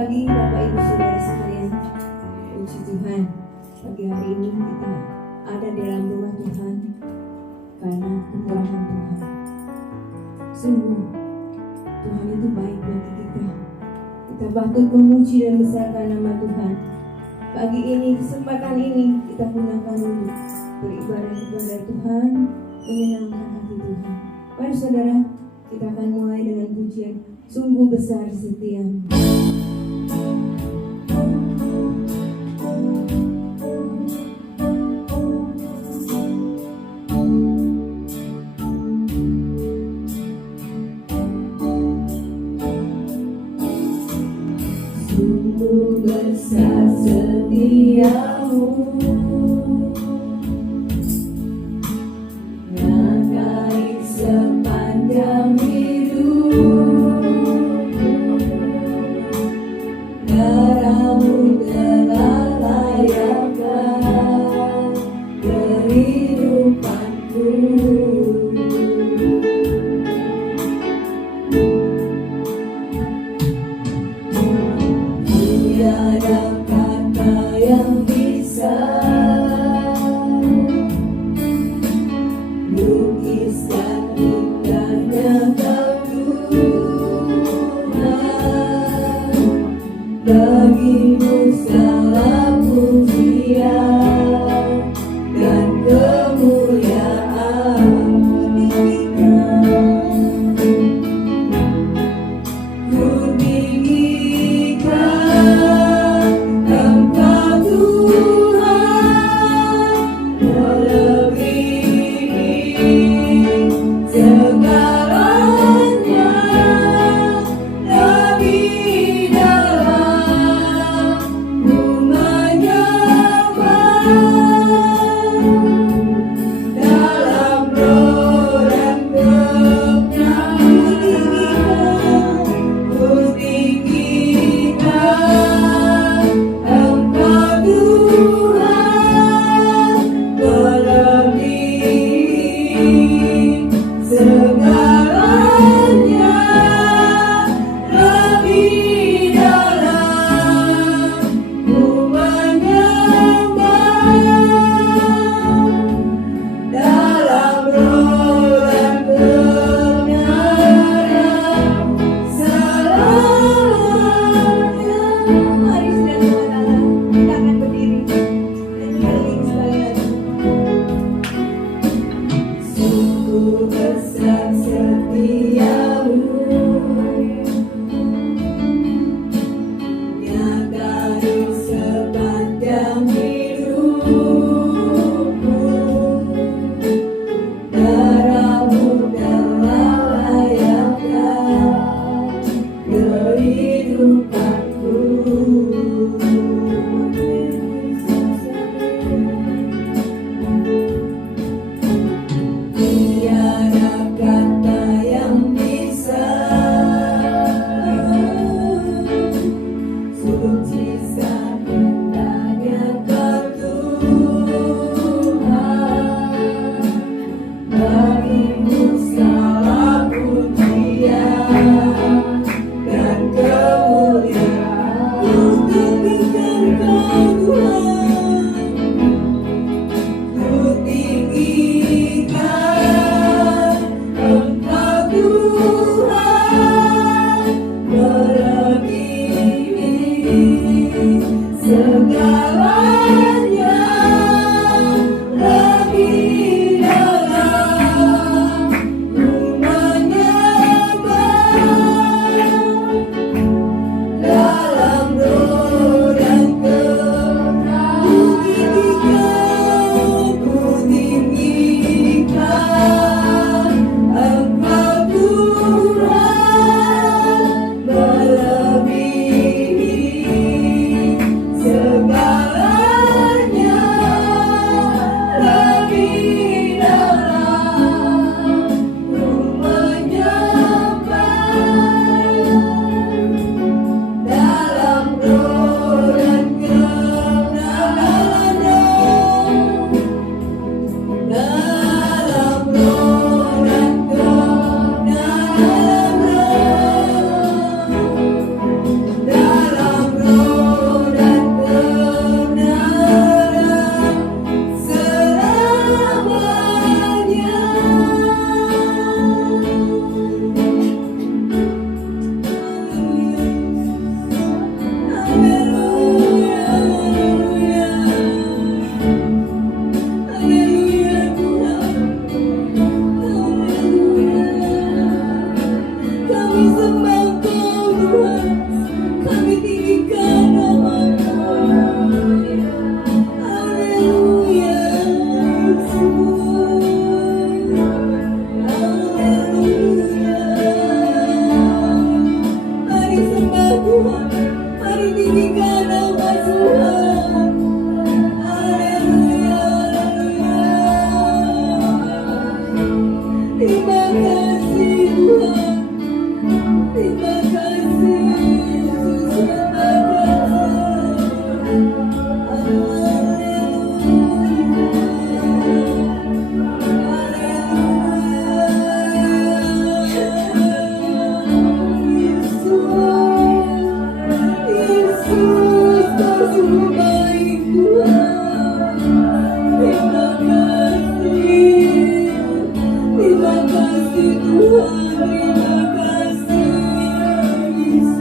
pagi Bapak Ibu Saudara sekalian. Puji Tuhan, pagi hari ini kita ada di dalam rumah Tuhan karena kemurahan Tuhan. Sungguh Tuhan itu baik bagi kita. Kita patut memuji dan besarkan nama Tuhan. Pagi ini, kesempatan ini kita gunakan untuk beribadah kepada Tuhan, menyenangkan hati Tuhan. Mari saudara, kita akan mulai dengan pujian Sungguh Besar Setiamu. Sungguh besar setiamu, nyata sepanjang hidup. Darahmu telah layakkan kehidupanku. Tiada kata yang bisa lukiskan indahnya Kau Tuhan. Bagimu segala pujian dan kemuliaan. Ku tinggikan Engkau Tuhan, melebihi segalanya, lebih dalam ku menyembah. Dalam roh dan kebenaran ku tinggikan Engkau Tuhan, melebihi segalanya, lebih dalam ku menyembah. Dalam roh dan kebenaran selamanya. Mari saudara-saudara, kita akan berdiri dan keliling sekali lagi. Sungguh besar setiamu, nyata di sepanjang hidupku. Darahmu telah layakkan kehidupanku. Tiada kata yang bisa sucikan indahnya Kau Tuhan. Bagimu segala pujian dan kemuliaan. Ku tinggikan Kami tinggikan nama-Mu. Haleluya, Yesus. Haleluya. Mari sembah Tuhan, mari tinggikan nama Tuhan. Haleluya, haleluya. Terima kasih Tuhan, terima kasih Yesus, terima Yesus, Kau sungguh baik Tuhan. Terima kasih, terima kasih Tuhan, terima kasih Yesus.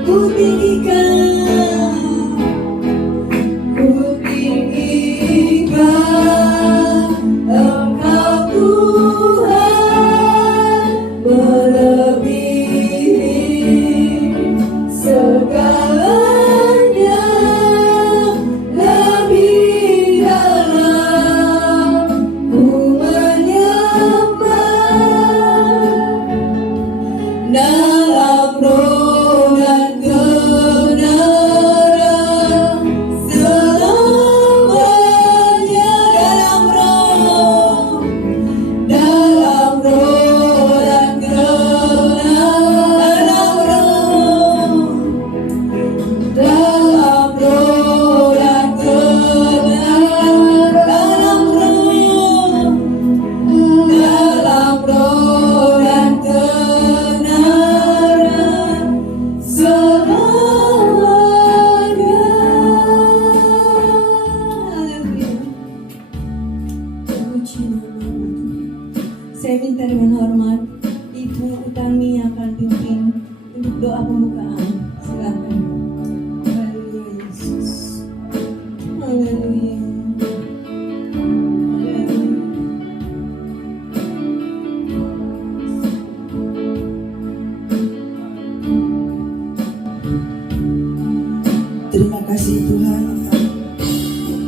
Ku tinggikan, ku tinggikan Engkau Tuhan, melebihi segalanya, lebih dalam ku menyembah dalam roh dan kebenaran selamanya, dalam roh dan kebenaran, dalam roh dan kebenaran, dalam roh dan kebenaran selamanya. Haleluya. Terpuji nama-Mu. Saya minta dengan hormat Ibu Utami yang akan pimpin untuk doa pembukaan. Silakan. Haleluya Yesus. Haleluya. Haleluya. Terima kasih Tuhan,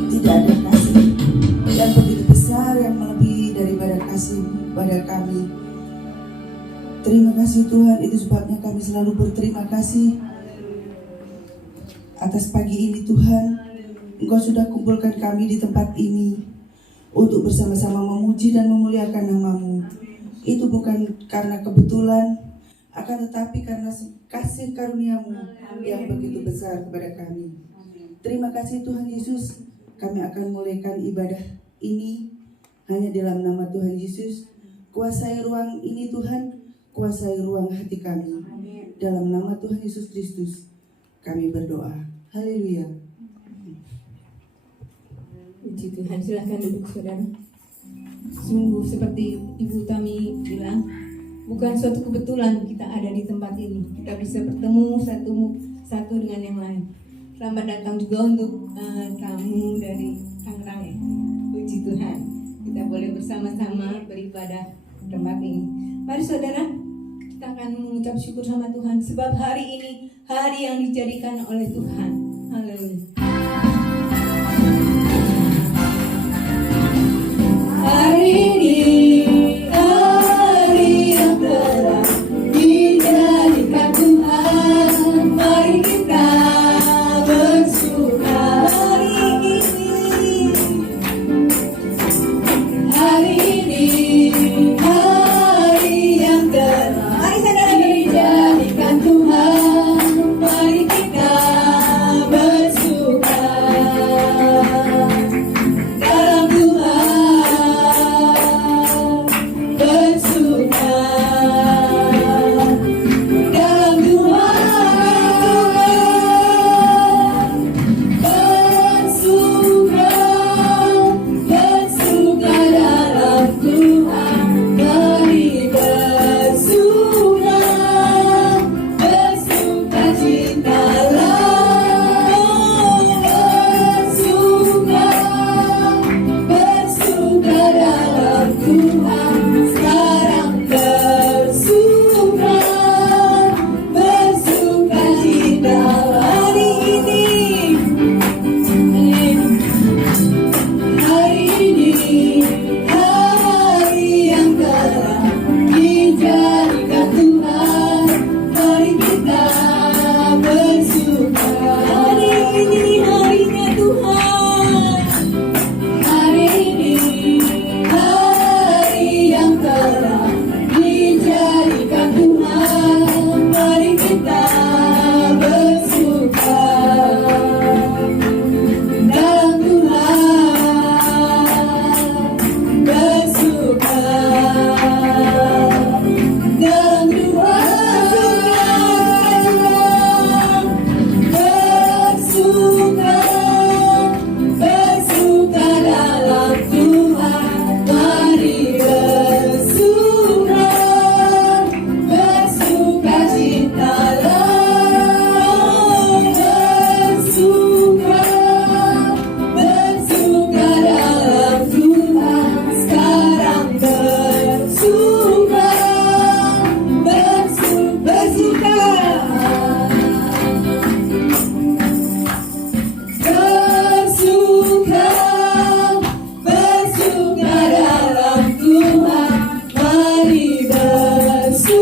tidak ada kasih yang begitu besar yang melebihi daripada kasih pada kami. Terima kasih Tuhan, itu sebabnya kami selalu berterima kasih atas pagi ini Tuhan. Engkau sudah kumpulkan kami di tempat ini untuk bersama-sama memuji dan memuliakan nama-Mu. Itu bukan karena kebetulan, akan tetapi karena kasih karunia-Mu yang begitu besar kepada kami. Terima kasih Tuhan Yesus. Kami akan mulaikan ibadah ini hanya dalam nama Tuhan Yesus. Kuasai ruang ini Tuhan, kuasai ruang hati kami. Dalam nama Tuhan Yesus Kristus kami berdoa. Haleluya. Puji Tuhan, silakan duduk saudara. Sungguh seperti Ibu Tami bilang, bukan suatu kebetulan kita ada di tempat ini. Kita bisa bertemu satu dengan yang lain. Selamat datang juga untuk tamu dari Tangerang ya. Puji Tuhan, kita boleh bersama-sama beribadah di tempat ini. Mari saudara, kita akan mengucap syukur sama Tuhan sebab hari ini hari yang dijadikan oleh Tuhan. Haleluya. Hari ini hari yang telah dijadikan Tuhan. Mari kita bersuka hari ini. Hari ini hari yang telah dijadikan Tuhan. Mari kita bersuka.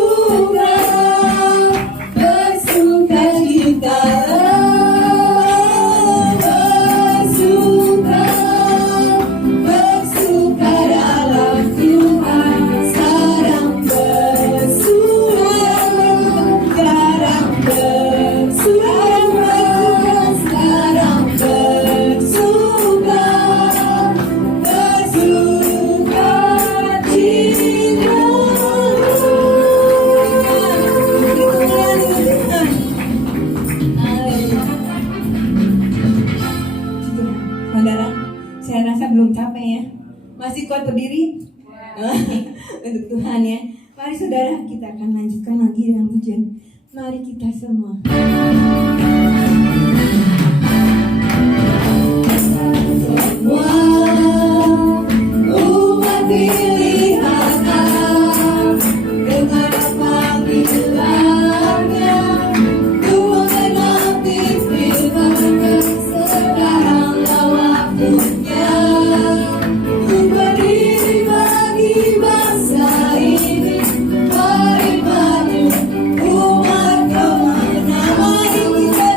bersuka, bersuka cita, bersuka, bersuka dalam Tuhan. Sekarang bersuka, sekarang bersuka, sekarang bersuka, bersuka cita. Saudara, saya rasa belum capek ya. Masih kuat berdiri? Untuk Tuhan ya. Mari saudara, kita akan lanjutkan lagi dengan pujian. Mari kita semua. Semua umat pilihan dengan panggilannya, untuk menggenapi firman-Nya. Sekaranglah waktunya untuk berdiri bagi bangsa ini. Mari maju umat kemenangan. Mari kita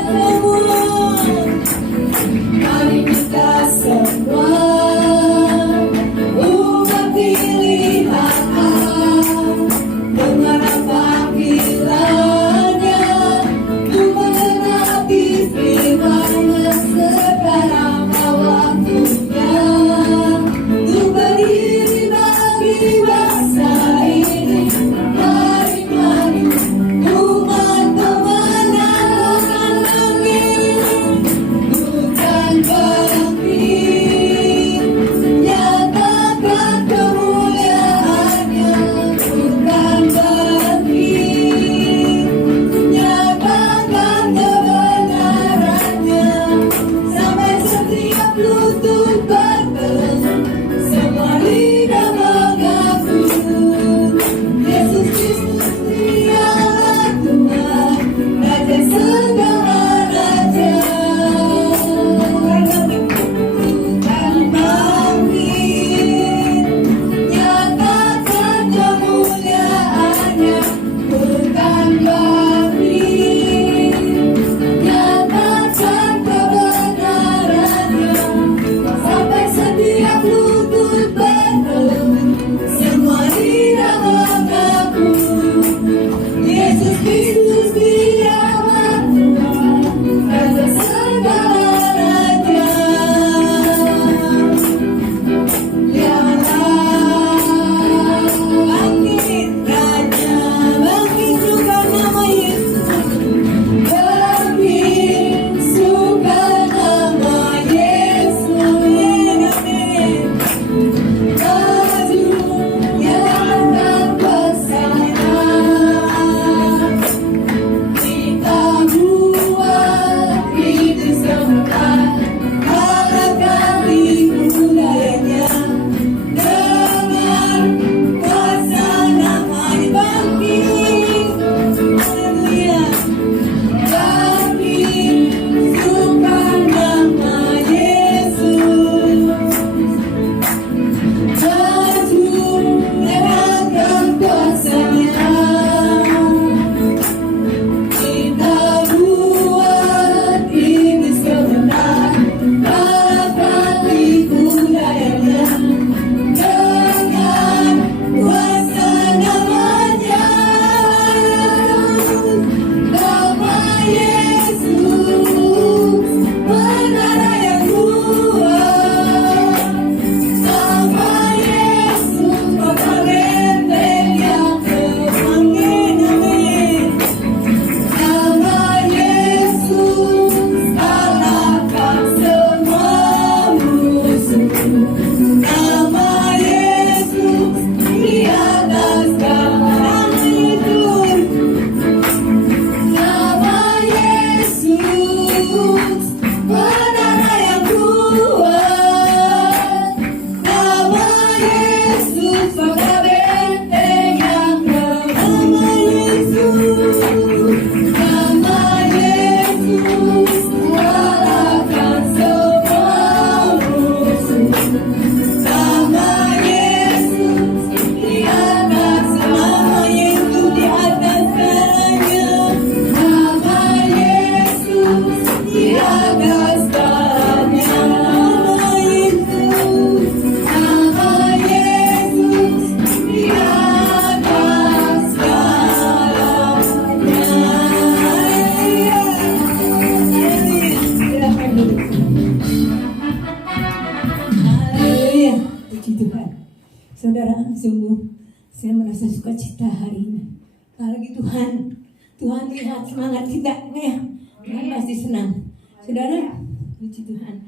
Tuhan. Tuhan lihat semangat kita, ya. Tuhan pasti senang. Saudara, puji Tuhan.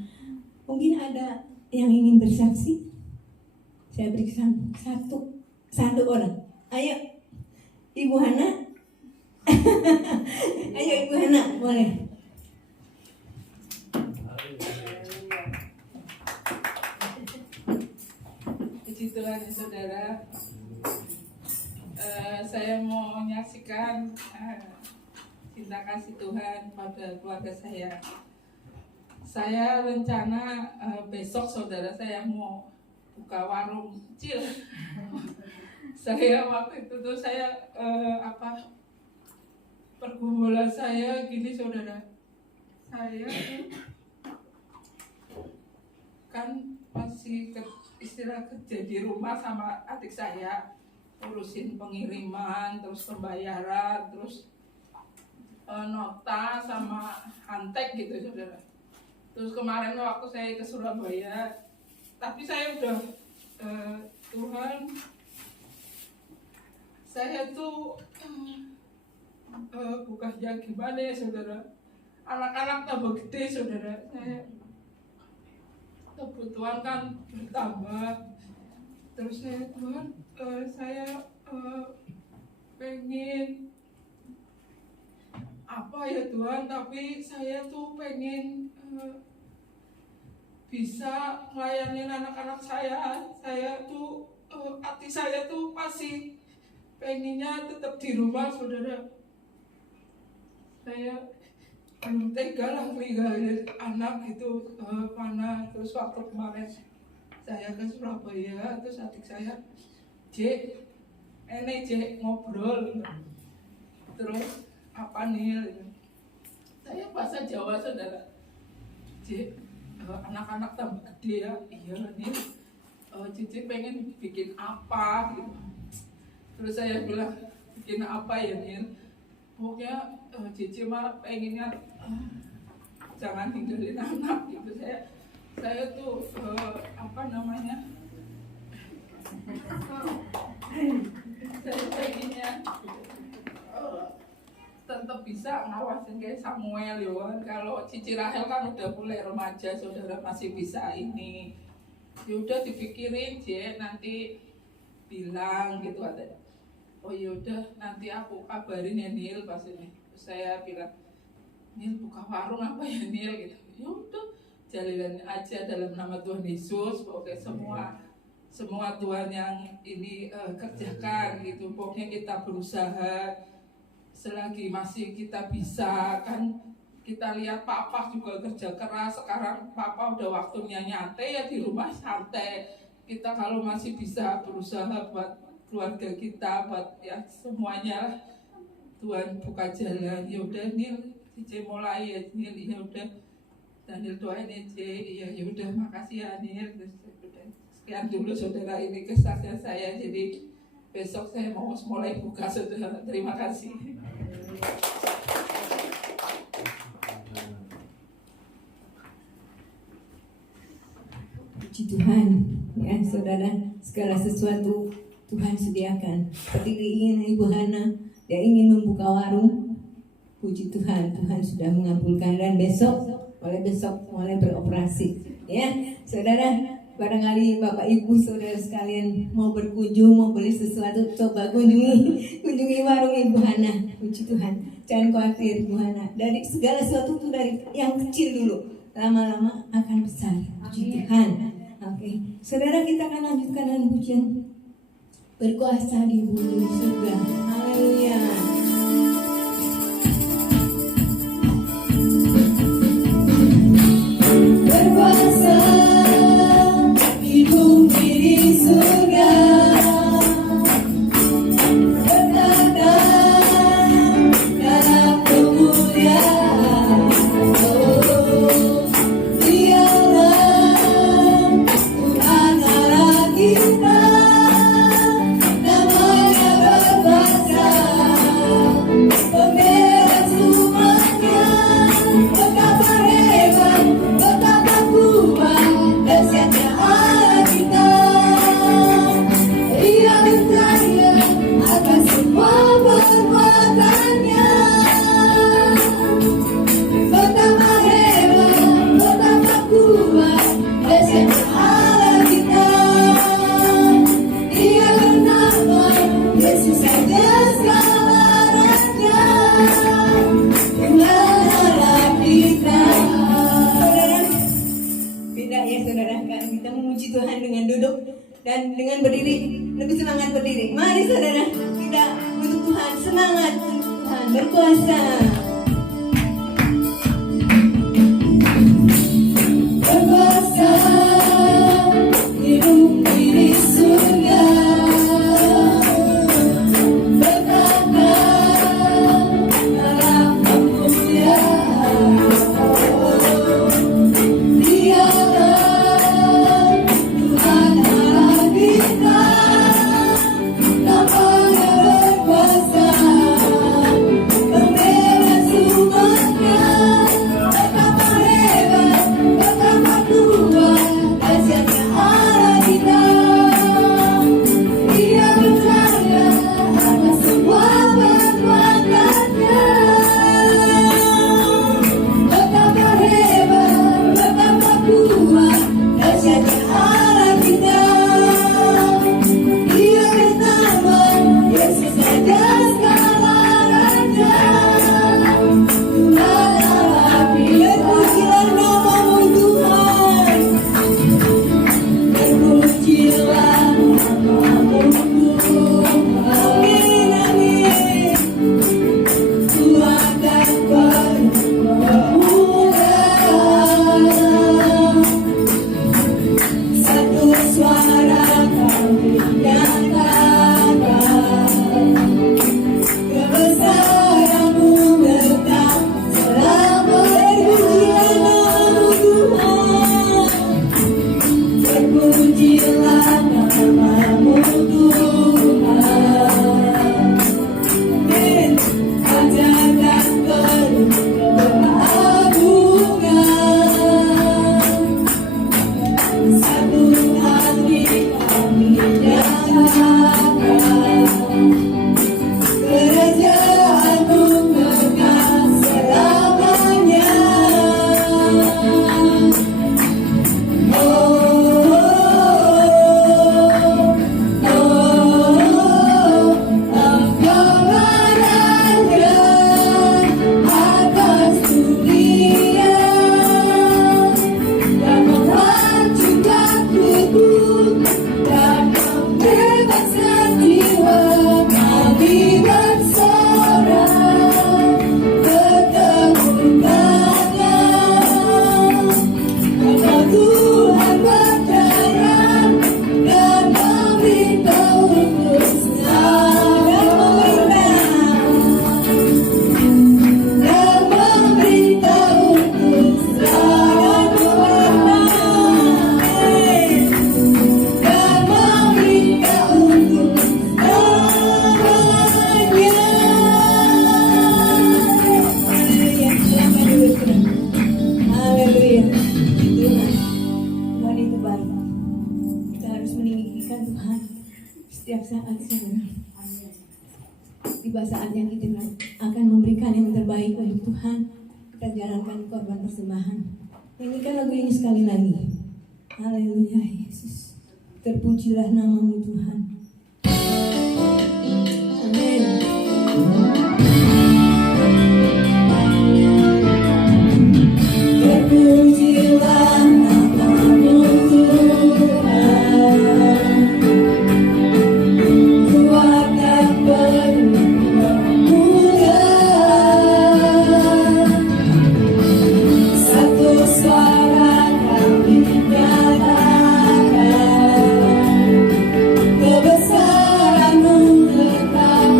Mungkin ada yang ingin bersaksi. Saya berikan satu orang. Ayo, Ibu Hana. Ayo Ibu Hana, boleh. Puji Tuhan, saudara. Saya mau menyaksikan cinta kasih Tuhan pada keluarga saya. Saya rencana besok, saudara, saya mau buka warung kecil. Saya waktu itu tuh saya pergumulan saya gini, saudara. Saya kan masih istilah kerja di rumah sama adik saya, urusin pengiriman, terus pembayaran, terus nota sama antek gitu, saudara. Terus kemarin waktu saya ke Surabaya, tapi saya udah Tuhan, saya tuh bukannya gimana ya, saudara. Anak-anak tambah gede, saudara. Saya kebutuhan kan bertambah. Terus saya, Tuhan, saya pengen apa ya Tuhan, tapi saya tuh pengen bisa ngelayanin anak-anak saya. Saya tuh hati saya tuh masih pengennya tetap di rumah, saudara. Saya belum tega lah ngelihat anak gitu mana. Terus waktu kemarin saya ke Surabaya, terus adik saya, Jek ngobrol. Terus apa nih? Saya bahasa Jawa, saudara. Jek, anak-anak tambah gede ya. Iya nih, Cici pengen bikin apa gitu. Terus saya bilang, bikin apa ya Nil? Pokoknya Cici mah pengennya jangan tinggalin anak gitu. Saya tuh apa namanya? Saya pengennya tetap bisa ngawasin kayak Samuel ya. Kalau Cici Rahel kan udah mulai remaja, saudara, masih bisa ini. Yaudah dipikirin, nanti bilang gitu katanya. Oh yaudah, nanti aku kabarin ya Nil pas ini. Terus saya bilang, Nil buka warung apa ya Nil gitu. Yaudah, jalanin aja dalam nama Tuhan Yesus. Pokoknya semua Tuhan yang ini kerjakan gitu. Pokoknya kita berusaha selagi masih kita bisa. Kan kita lihat Papa juga kerja keras. Sekarang Papa udah waktunya nyantai ya di rumah santai. Kita kalau masih bisa berusaha buat keluarga kita, buat ya semuanya, Tuhan buka jalan. Ya udah Nil, Cici mulai ya Nil, ya udah Daniel doain aja. Ya udah, makasih ya Nil. Terus udah sekian dulu, saudara, ini kesaksian saya. Jadi besok saya mau mulai buka, saudara. Terima kasih. Puji Tuhan, ya saudara, segala sesuatu Tuhan sediakan. Seperti ingin Ibu Hana, dia ingin membuka warung. Puji Tuhan, Tuhan sudah mengabulkan dan besok mulai beroperasi. Ya, saudara, barangkali Bapak Ibu saudara sekalian mau berkunjung, mau beli sesuatu, coba kunjungi warung Ibu Hana. Puji Tuhan, jangan khawatir Ibu Hana. Dari segala sesuatu itu dari yang kecil dulu, lama-lama akan besar. Puji Tuhan. Oke, saudara, kita akan lanjutkan dengan pujian berkuasa di bumi surga. Haleluya. Berkuasa di bumi di surga, bertata dalam kemuliaan. Oh, dialah Tuhan Allah kita. Namanya berkuasa. segalanya. Betapa hebat, betapa kuat dahsyatnya Allah kita. Dia bernama Yesus saja segalanya. Tuhan Allah kita. Saudara, beda ya saudara, kalau kita memuji Tuhan dengan duduk dan dengan berdiri, lebih semangat berdiri. Mari saudara, kita untuk Tuhan, semangat untuk Tuhan berkuasa. Berkuasa hidup di surga. Betapa Allah mulia. Dialah Tuhan Allah kita. Namanya berkuasa, membela semuanya. Betapa hebat, betapa kuat dahsyatnya Allah kita. Dia berkaya atas semua kekuatannya. Betapa hebat, betapa kuat dahsyatnya Allah kita. Dia bernama Yesus saja segalanya. Tuhan Allah, terpujilah namamu Tuhan. Terpujilah namamu Tuhan. Amin, amin. Tuhan dan permulaan. Satu suara kami nyatakan, kebesaran-Mu tetap selama. Terpujilah namamu Tuhan. Terpujilah namamu Tuhan. Ajar dan keagungan. Satu hati kami nyatakan, kerajaan-Mu kekal selamanya. Oh, Engkau raja atas dunia. Dan menghancurkan kuku dan membebaskan jiwa kami bersorak ketemukannya. Engkau Tuhan berjaya dan memerintah untuk selamanya. Dan memerintah untuk selamanya. Dan memerintah untuk selamanya. Haleluya, silakan duduk. Haleluya, Tuhan. Tuhan itu baik. Kita harus meninggikan Tuhan setiap saat, saudara. Tiba saat yang kita akan memberikan yang terbaik untuk Tuhan, kita jalankan korban persembahan. Nyanyikan lagu ini sekali lagi. Haleluya, Yesus. Terpujilah namamu Tuhan. Amin. Terpujilah namamu Tuhan. Kuat dan permulaan. Satu suara kami nyatakan, kebesaran-Mu tetap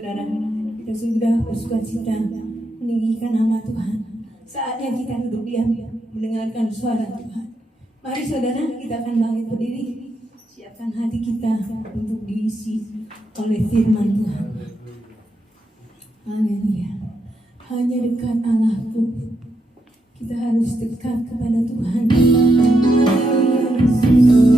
saudara, kita sudah bersukacita meninggikan nama Tuhan. Saatnya kita duduk diam mendengarkan suara Tuhan. Mari saudara, kita akan bangkit berdiri. Siapkan hati kita untuk diisi oleh firman Tuhan. Haleluya. Hanya dekat Allahku. Kita harus dekat kepada Tuhan. Haleluya, Yesus.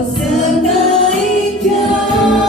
Sertai jalanku.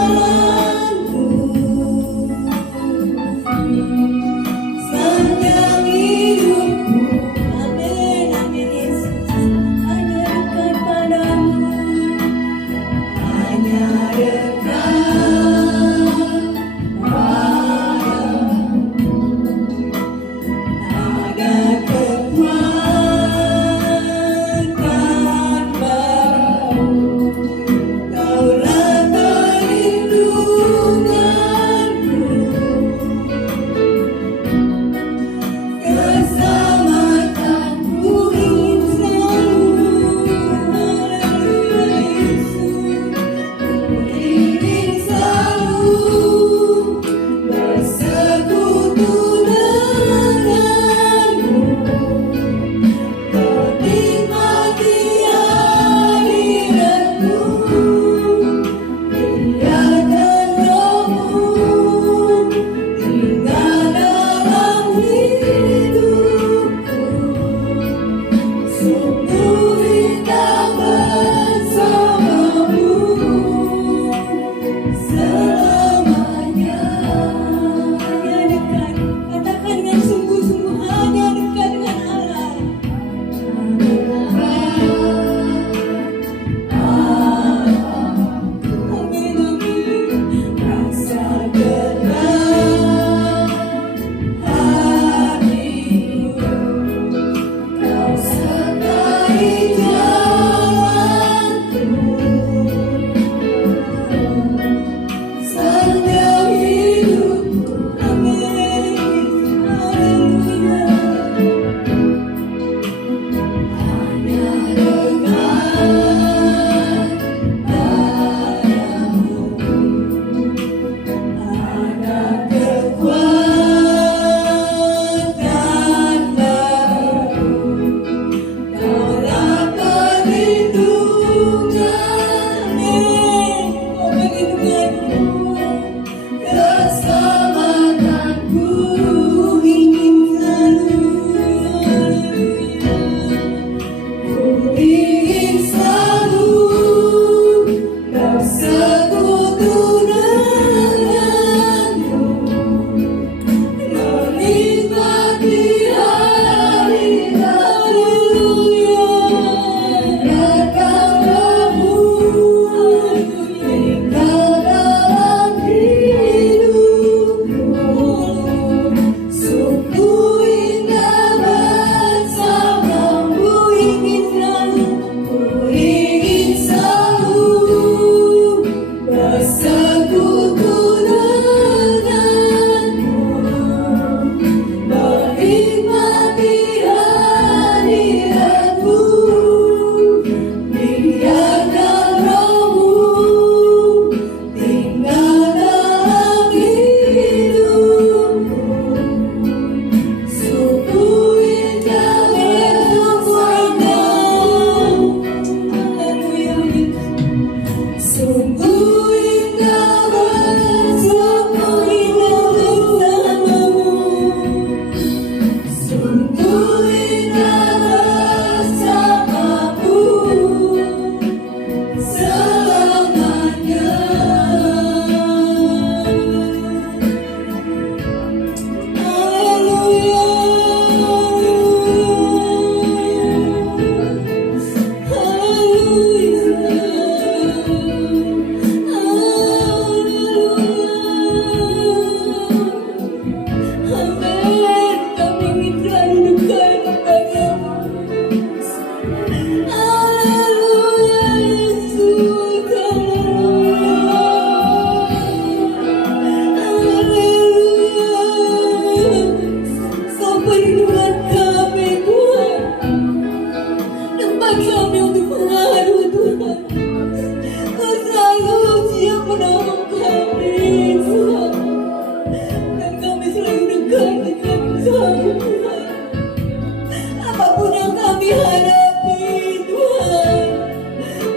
hadapi Tuhan.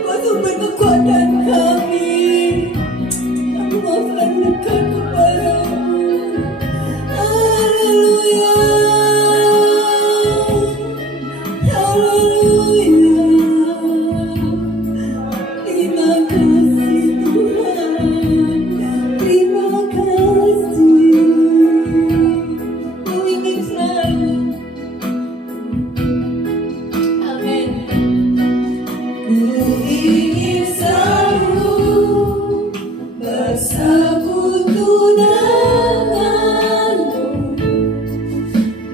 Kau sumber kekuatan kami. Kami mau selalu dekat kepadamu. Haleluya. Haleluya. Terima kasih Tuhan. Terima kasih. Kau ingin selalu. Amin. Ku ingin selalu bersekutu denganmu,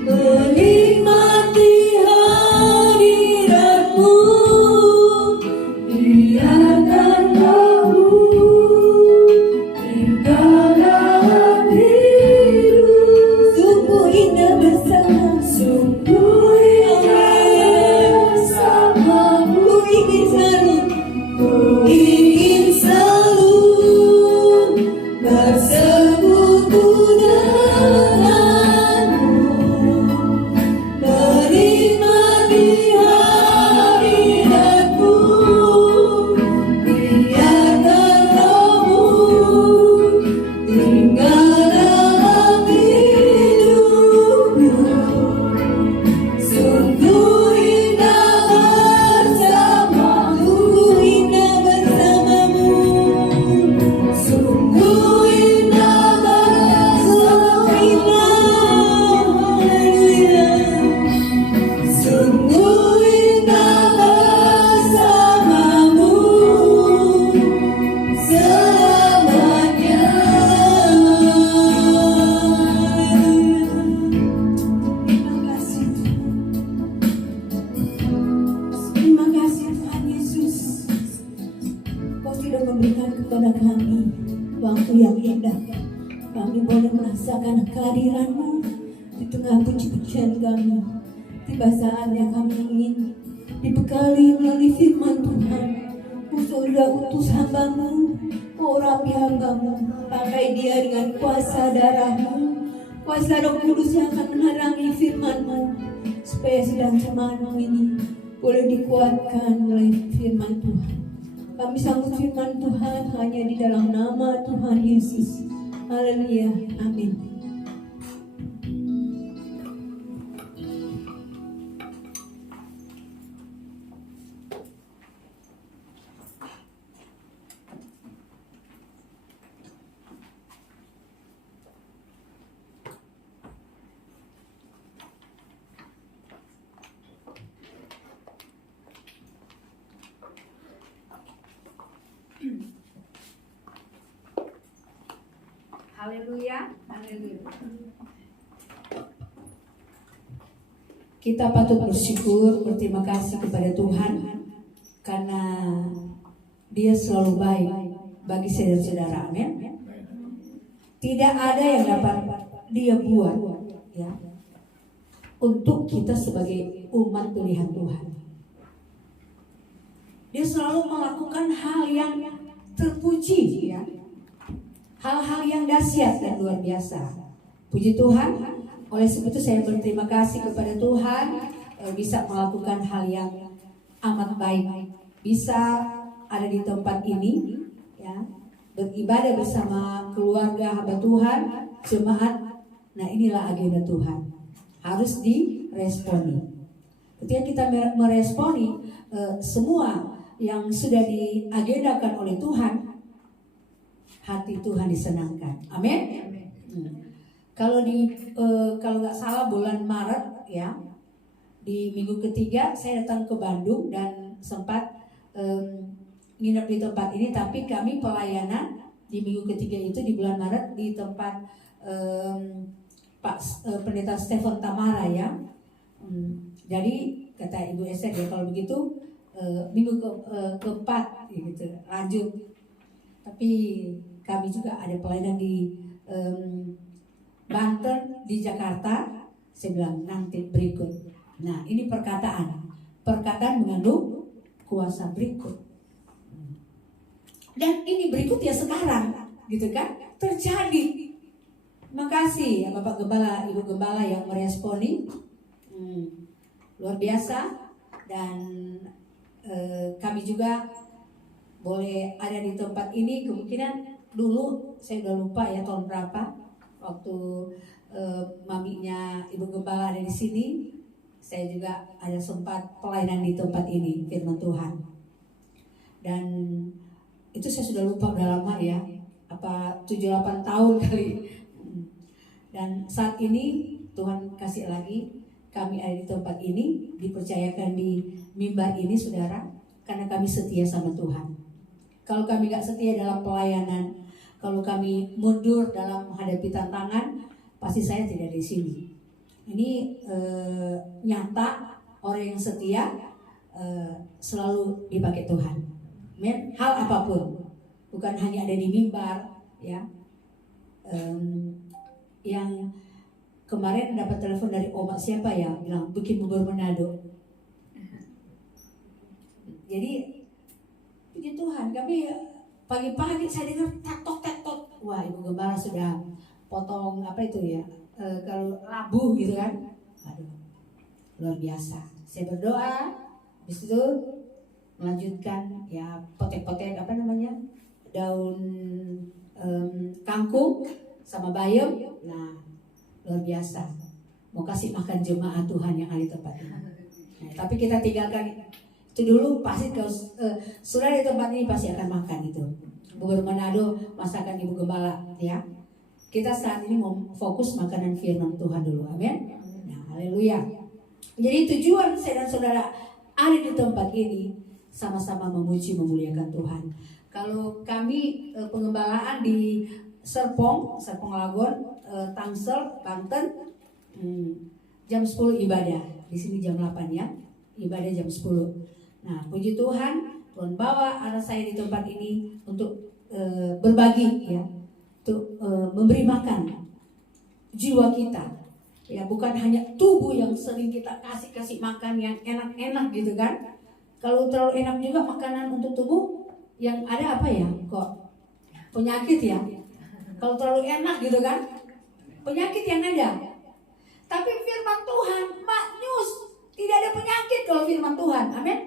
menikmati hadiratmu, biarkan kamu tinggal dalam hidup. Sungguh indah bersama, sungguh indah bersamamu. Ku ingin selalu, ku ingin selalu bersekutu denganmu, menikmati hadiratmu, biarkan kamu tinggal dalam hidupku. Sungguh indah bersamamu, sungguh indah bersamamu, sungguh indah bersamamu. Haleluya. Sungguh indah bersamamu selamanya. Terima kasih Tuhan. Terima kasih Tuhan Yesus. Kau sudah memberikan kepada kami waktu yang indah. Kami boleh merasakan kehadiran-Mu di tengah puji-pujian kami. Tiba saatnya kami ingin dibekali melalui firman Tuhan. Sudah utus hamba-Mu, rapi hamba-Mu, pakai dia dengan kuasa darah-Mu, kuasa Roh Kudus yang akan menerangi firman-Mu, supaya sedang semalam ini boleh dikuatkan oleh firman Tuhan. Kami sambut firman Tuhan hanya di dalam nama Tuhan Yesus. Haleluya. Amin. Haleluya, haleluya. Kita patut bersyukur, berterima kasih kepada Tuhan karena Dia selalu baik bagi saudara-saudara. Amin. Tidak ada yang dapat Dia buat ya untuk kita sebagai umat pilihan Tuhan. Dia selalu melakukan hal yang terpuji ya. Hal-hal yang dahsyat dan luar biasa. Puji Tuhan. Oleh sebab itu saya berterima kasih kepada Tuhan bisa melakukan hal yang amat baik. Bisa ada di tempat ini ya, beribadah bersama keluarga hamba Tuhan, jemaat. Nah, inilah agenda Tuhan. Harus diresponi. Ketika kita meresponi semua yang sudah diagendakan oleh Tuhan, hati Tuhan disenangkan. Amin. Kalau nggak salah bulan Maret ya, di minggu ketiga saya datang ke Bandung dan sempat nginep di tempat ini. Tapi kami pelayanan di minggu ketiga itu di bulan Maret di tempat Pak Pendeta Stephen Tamara ya. Jadi kata Ibu Esther ya, kalau begitu minggu keempat gitu lanjut. Tapi kami juga ada pelayanan di Banten, di Jakarta. Saya bilang nanti berikut. Nah, ini perkataan mengandung kuasa berikut. Dan ini berikut ya sekarang, gitu kan? Terjadi. Makasih ya Bapak Gembala, Ibu Gembala yang meresponi. Luar biasa. dan kami juga boleh ada di tempat ini. Kemungkinan dulu saya udah lupa ya tahun berapa, waktu maminya Ibu Gembala ada di sini, saya juga ada sempat pelayanan di tempat ini firman Tuhan. Dan itu saya sudah lupa udah lama ya, apa 7-8 tahun kali. Dan saat ini Tuhan kasih lagi kami ada di tempat ini, dipercayakan di mimbar ini saudara, karena kami setia sama Tuhan. Kalau kami gak setia dalam pelayanan, kalau kami mundur dalam menghadapi tantangan, pasti saya tidak di sini. Ini nyata, orang yang setia selalu dipakai Tuhan. Men, hal apapun, bukan hanya ada di mimbar, ya. Yang kemarin dapat telepon dari omak siapa ya, bilang bikin bubur Manado. Jadi puji Tuhan, kami pagi-pagi saya dengar tetot. Wah, Ibu Gembala sudah potong apa itu ya, kalau labu gitu kan. Aduh, luar biasa. Saya berdoa, habis itu melanjutkan ya potek-potek apa namanya, daun kangkung sama bayam. Nah, luar biasa. Mau kasih makan jemaat Tuhan yang ada di tempat ini. Nah, tapi kita tinggalkan itu dulu, pasti kalau sudah di tempat ini pasti akan makan itu. Bubur Manado masakan Ibu Gembala ya. Kita saat ini mau fokus makanan firman Tuhan dulu. Amin. Nah, haleluya. Jadi tujuan saya dan saudara ada di tempat ini sama-sama memuji memuliakan Tuhan. Kalau kami pengembalaan di Serpong Lagon, Tangsel, Banten, jam 10 ibadah. Di sini jam 8 ya, ibadah jam 10. Nah, puji Tuhan, Tuhan bawa anak saya di tempat ini untuk berbagi ya, untuk memberi makan jiwa kita. Ya, bukan hanya tubuh yang sering kita kasih makan yang enak-enak gitu kan. Kalau terlalu enak juga makanan untuk tubuh, yang ada apa ya? Kok penyakit ya? Kalau terlalu enak gitu kan, penyakit yang ada. Tapi firman Tuhan maknyus, tidak ada penyakit kalau firman Tuhan. Amin.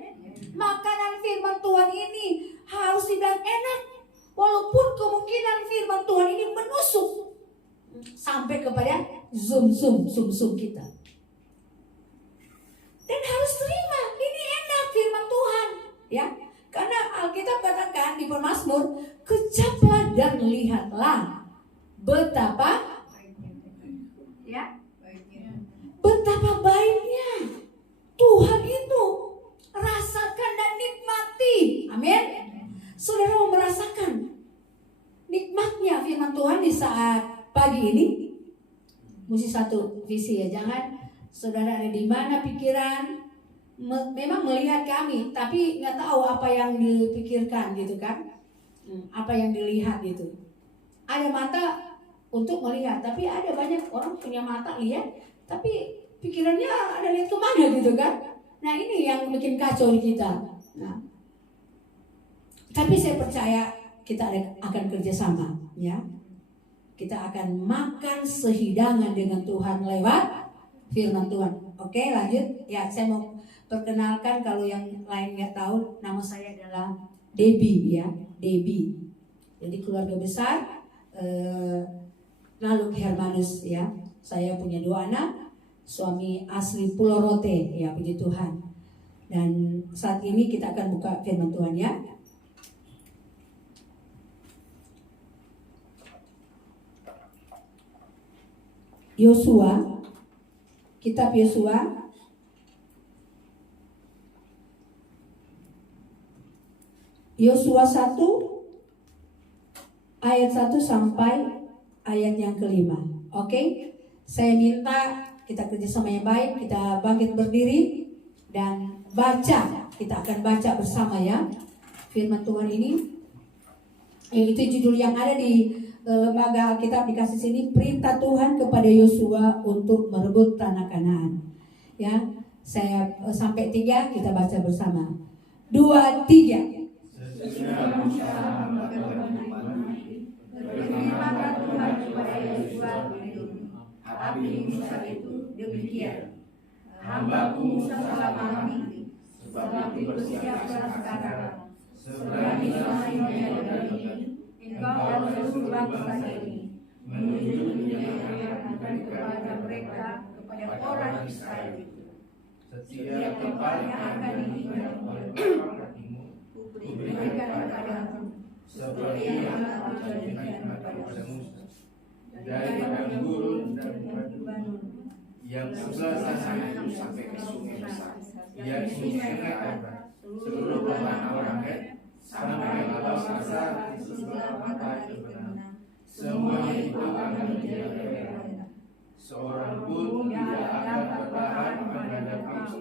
Makanan firman Tuhan ini harus dibilang enak, walaupun kemungkinan firman Tuhan ini menusuk sampai kepada sum-sum kita. Dan harus terima, ini enak firman Tuhan, ya. Karena Alkitab katakan di Pemazmur, kejaplah dan lihatlah betapa ya, betapa baiknya Tuhan itu, rasakan dan nikmati. Amin. Saudara mau merasakan nikmatnya firman Tuhan di saat pagi ini? Mesti satu visi ya, jangan saudara ada di mana pikiran memang melihat kami, tapi nggak tahu apa yang dipikirkan gitu kan, apa yang dilihat gitu. Ada mata untuk melihat, tapi ada banyak orang punya mata lihat, tapi pikirannya ada lihat kemana gitu kan. Nah, ini yang bikin kacau di kita. Nah, tapi saya percaya kita akan kerjasama ya. Kita akan makan sehidangan dengan Tuhan lewat firman Tuhan. Oke, lanjut ya. Saya mau perkenalkan, kalau yang lain nggak tahu, nama saya adalah Debbie ya, Debbie. Jadi keluarga besar Naluk Hermanus ya. Saya punya 2 anak, suami asli Pulau Rote ya, puji Tuhan. Dan saat ini kita akan buka firman Tuhan ya. Yosua, kitab Yosua Yosua 1 ayat 1 sampai ayat yang kelima. Oke, saya minta kita kerjasama yang baik, kita bangkit berdiri dan baca. Kita akan baca bersama ya firman Tuhan ini. Itu judul yang ada di lembaga Alkitab dikasih sini, perintah Tuhan kepada Yosua untuk merebut tanah Kanaan. Ya, saya sampai 3 kita baca bersama. 2, 3. Berfirmanlah Tuhan kepada Yosua Nabi Musa itu demikian. Hambaku Musa telah mati, dipersiapkan sekarang. Seberani semuanya ini, engkau harus berbangsa ini menuju yang akan kepada mereka, kepada orang Israel itu. Setiap tempat yang akan diinjak oleh kakimu, kuberikan kepadamu, seperti yang aku janjikan kepada Musa. Dari padang gurun dan batu yang sebelah sana itu sampai ke sungai besar, yaitu sungai Arba, seluruh tanah orang Het, sampai ke laut Asar di sebelah pantai Lebanon. Semuanya itu akan menjadi bebas. Seorang pun tidak akan bertahan menghadap aku.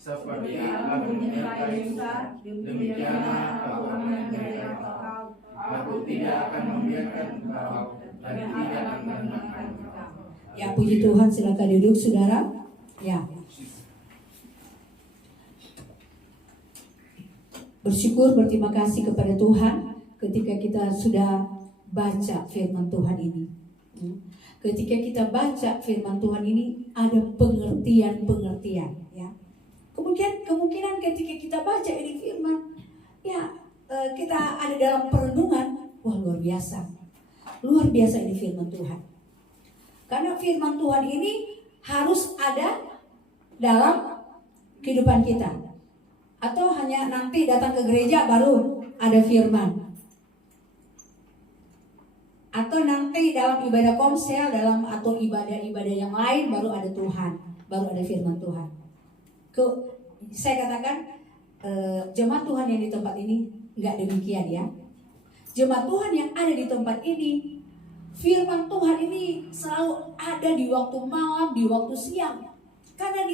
Seperti aku menyertai Musa, demikianlah aku akan menyertai engkau. Aku tidak akan membiarkan engkau dan tidak akan meninggalkan engkau. Ya, puji Tuhan, silakan duduk saudara. Ya. Bersyukur, berterima kasih kepada Tuhan ketika kita sudah baca firman Tuhan ini. Ketika kita baca firman Tuhan ini ada pengertian-pengertian, ya. Kemungkinan ketika kita baca ini firman, ya, kita ada dalam perenungan, wah luar biasa. Luar biasa ini firman Tuhan. Karena firman Tuhan ini harus ada dalam kehidupan kita. Atau hanya nanti datang ke gereja baru ada firman. Atau nanti dalam ibadah komsel, atau ibadah-ibadah yang lain baru ada Tuhan, baru ada firman Tuhan. Saya katakan jemaat Tuhan yang di tempat ini nggak demikian, ya. Jemaat Tuhan yang ada di tempat ini, firman Tuhan ini selalu ada di waktu malam, di waktu siang. Karena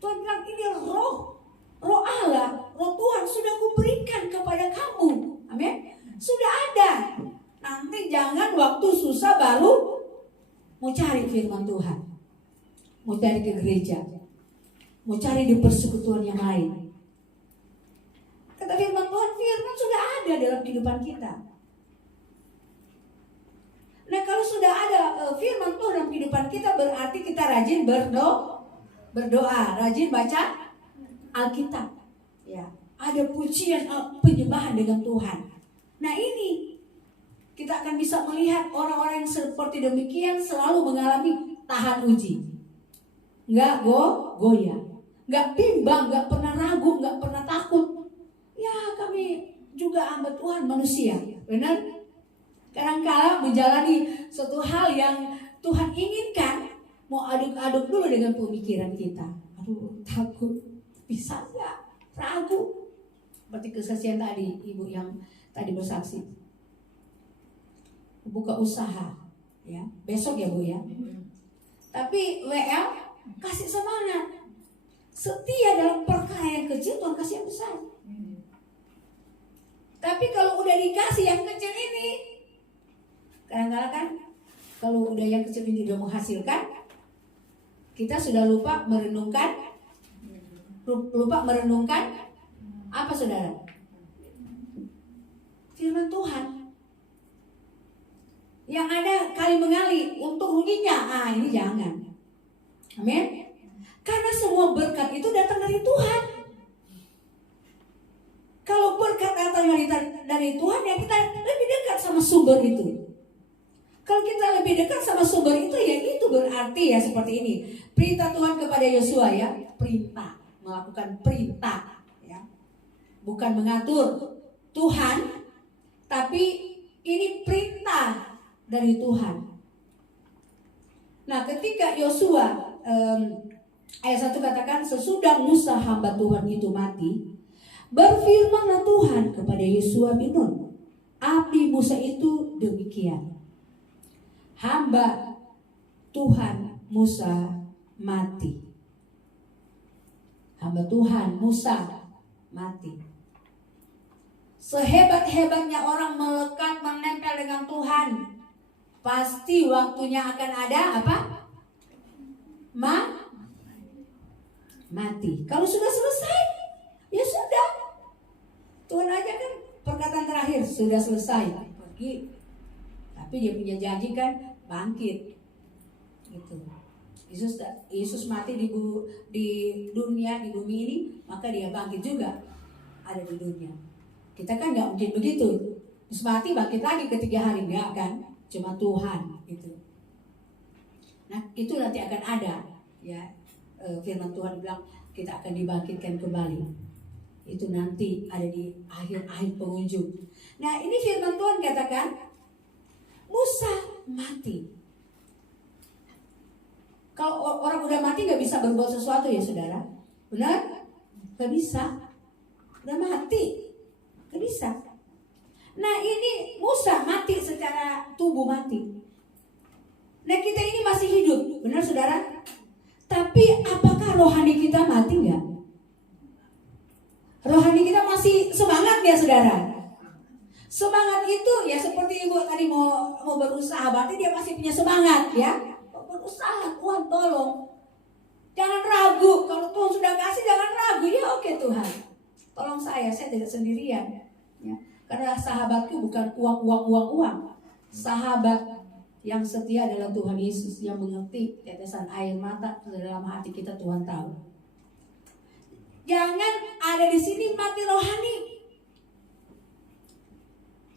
Tuhan bilang ini roh Allah, roh Tuhan sudah kuberikan kepada kamu. Amin. Sudah ada. Nanti jangan waktu susah baru mau cari firman Tuhan, mau cari ke gereja, mau cari di persekutuan yang lain. Kata firman Tuhan, firman sudah ada dalam kehidupan kita. Nah, kalau sudah ada firman Tuhan dalam kehidupan kita, berarti kita rajin berdoa, rajin baca Alkitab. Ya, ada pujian, penyembahan dengan Tuhan. Nah, ini kita akan bisa melihat orang-orang yang seperti demikian selalu mengalami tahan uji. Nggak goyah, nggak bimbang, nggak pernah ragu, nggak pernah takut. Ya, kami juga hamba Tuhan, manusia, benar? Kadang-kala menjalani suatu hal yang Tuhan inginkan, mau aduk-aduk dulu dengan pemikiran kita. Aduh, takut, bisa nggak? Ragu. Seperti kesaksian tadi, ibu yang tadi bersaksi. Buka usaha, ya, besok ya Bu ya. Tapi WL kasih semangat, setia dalam perkara yang kecil, Tuhan kasih yang besar. Tapi kalau udah dikasih yang kecil ini, kadang-kadang kan kalau udah yang kecil ini udah menghasilkan, kita sudah lupa merenungkan apa saudara? Firman Tuhan. Yang ada kali mengali untuk ruginya, ini jangan. Amin. Karena semua berkat itu datang dari Tuhan. Kalau berkat datang dari Tuhan, ya kita lebih dekat sama sumber itu. Kalau kita lebih dekat sama sumber itu, ya itu berarti ya seperti ini. Perintah Tuhan kepada Yosua, ya, perintah, melakukan perintah, ya. Bukan mengatur Tuhan, tapi ini perintah dari Tuhan. Nah, ketika Yosua ayat 1 katakan, sesudah Musa hamba Tuhan itu mati, berfirmanlah Tuhan kepada Yosua bin Nun, abdi Musa itu demikian. Hamba Tuhan Musa mati. Hamba Tuhan Musa mati. Sehebat-hebatnya orang melekat menempel dengan Tuhan, pasti waktunya akan ada apa? Mati. Kalau sudah selesai, ya sudah. Tuhan aja kan perkataan terakhir, sudah selesai, pergi. Tapi dia punya janji kan bangkit. Gitu. Yesus mati di dunia, di bumi ini, maka dia bangkit juga ada di dunia. Kita kan nggak mungkin begitu. Yesus mati bangkit lagi ketiga hari, enggak kan? Cuma Tuhan gitu. Nah itu nanti akan ada ya, firman Tuhan bilang kita akan dibangkitkan kembali. Itu nanti ada di akhir-akhir penghujung. Nah ini firman Tuhan katakan Musa mati. Kalau orang udah mati nggak bisa berbuat sesuatu ya saudara, benar? Nggak bisa, udah mati, nggak bisa. Nah ini Musa mati secara tubuh mati. Nah kita ini masih hidup, benar saudara? Tapi apakah rohani kita mati nggak? Rohani kita masih semangat ya saudara? Semangat itu ya seperti ibu tadi mau berusaha, berarti dia masih punya semangat ya. Berusaha, Tuhan tolong. Jangan ragu, kalau Tuhan sudah kasih jangan ragu. Ya oke Tuhan, tolong saya tidak sendirian ya. Karena sahabatku bukan uang. Sahabat yang setia adalah Tuhan Yesus yang mengerti tetesan air mata dalam hati kita, Tuhan tahu. Jangan ada di sini mati rohani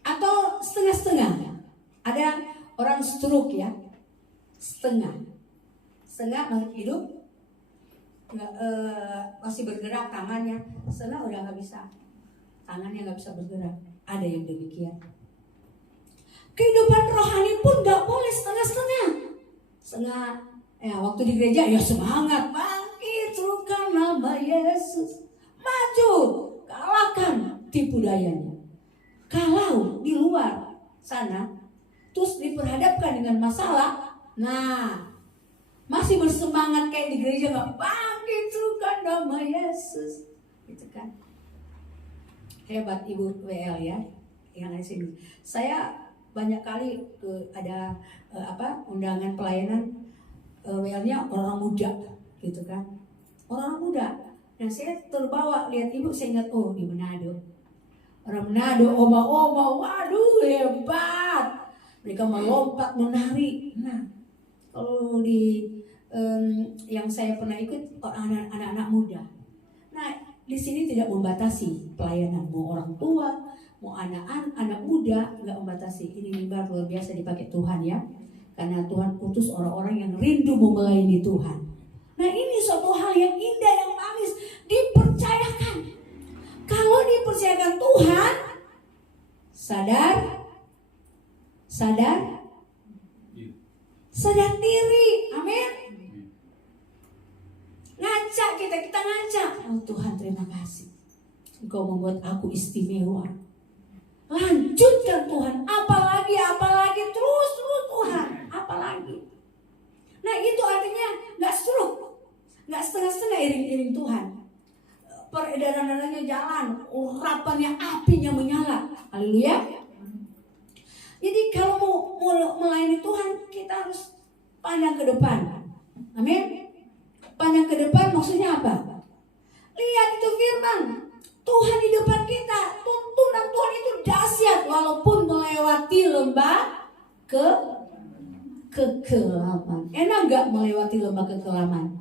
atau setengah-setengah. Ada orang stroke ya, setengah masih hidup, masih bergerak tangannya, setengah udah nggak bisa, tangannya nggak bisa bergerak. Ada yang demikian. Kehidupan rohani pun nggak boleh setengah-setengah. Waktu di gereja ya semangat, bangkit teruskan nama Yesus, maju, kalahkan tipu dayanya. Kalau di luar sana terus diperhadapkan dengan masalah, nah masih bersemangat kayak di gereja nggak, bangkit teruskan nama Yesus, gitu kan? Hebat Ibu WL ya yang ada di sini. Saya banyak kali ada undangan pelayanan WL-nya orang muda, gitu kan? Orang muda. Dan saya terbawa lihat ibu, saya ingat di Manado. Orang Manado, oma-oma, waduh hebat. Mereka melompat, menari. Nah, kalau di yang saya pernah ikut anak-anak muda. Nah, di sini tidak membatasi pelayanan, mau orang tua, mau anak muda, nggak membatasi. Ini mimbar luar biasa dipakai Tuhan ya, karena Tuhan utus orang-orang yang rindu melayani Tuhan. Nah ini suatu hal yang indah, yang manis, dipercayakan. Kalau dipercayakan Tuhan, sadar diri, amin. Ngaca kita ngaca. Oh Tuhan terima kasih, Engkau membuat aku istimewa. Lanjutkan Tuhan, apalagi terus Tuhan, apalagi. Nah itu artinya nggak stroke, nggak setengah-setengah iring-iring Tuhan. Peredaran darahnya jalan, urapannya apinya menyala. Haleluya. Jadi kalau mau melayani Tuhan, kita harus pandang ke depan. Amin. Pandang ke depan maksudnya apa? Lihat itu firman Tuhan di depan kita. Tuntunan Tuhan itu dahsyat walaupun melewati lembah kekelaman. Enak nggak melewati lembah kekelaman?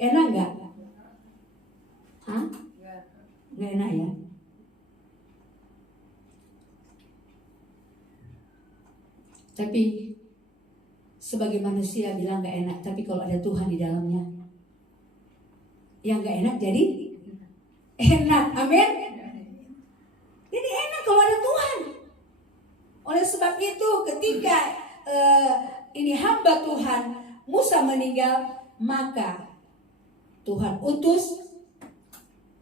Enak nggak? Hah? Nggak enak ya? Tapi sebagai manusia bilang nggak enak, tapi kalau ada Tuhan di dalamnya, yang nggak enak jadi enak. Amin. Jadi enak kalau ada Tuhan. Oleh sebab itu ketika ini hamba Tuhan Musa meninggal, maka Tuhan utus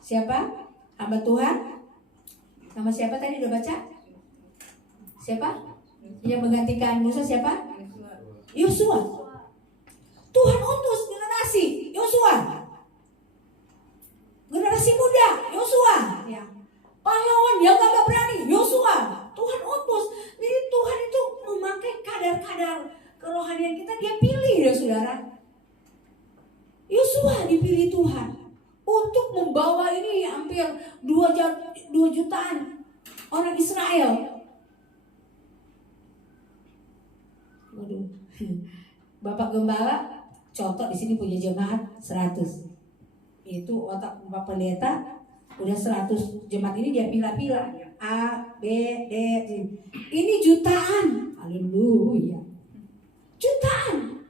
siapa? Hamba Tuhan. Nama siapa tadi udah baca? Siapa? Yang menggantikan Musa siapa? Yosua. Tuhan utus generasi Yosua. Generasi muda Yosua. Ya. Pahlawan yang gak berani Yosua. Tuhan utus. Jadi Tuhan itu memakai kadar-kadar kerohanian kita, dia pilih ya saudara. Yosua dipilih Tuhan untuk membawa ini hampir 2 jutaan orang Israel. Waduh, Bapak Gembala contoh di sini punya jemaat 100. Itu otak Bapak Pendeta udah 100 jemaat ini dia pilah-pilah. A, B, D, C. Ini jutaan. Haleluya. Jutaan.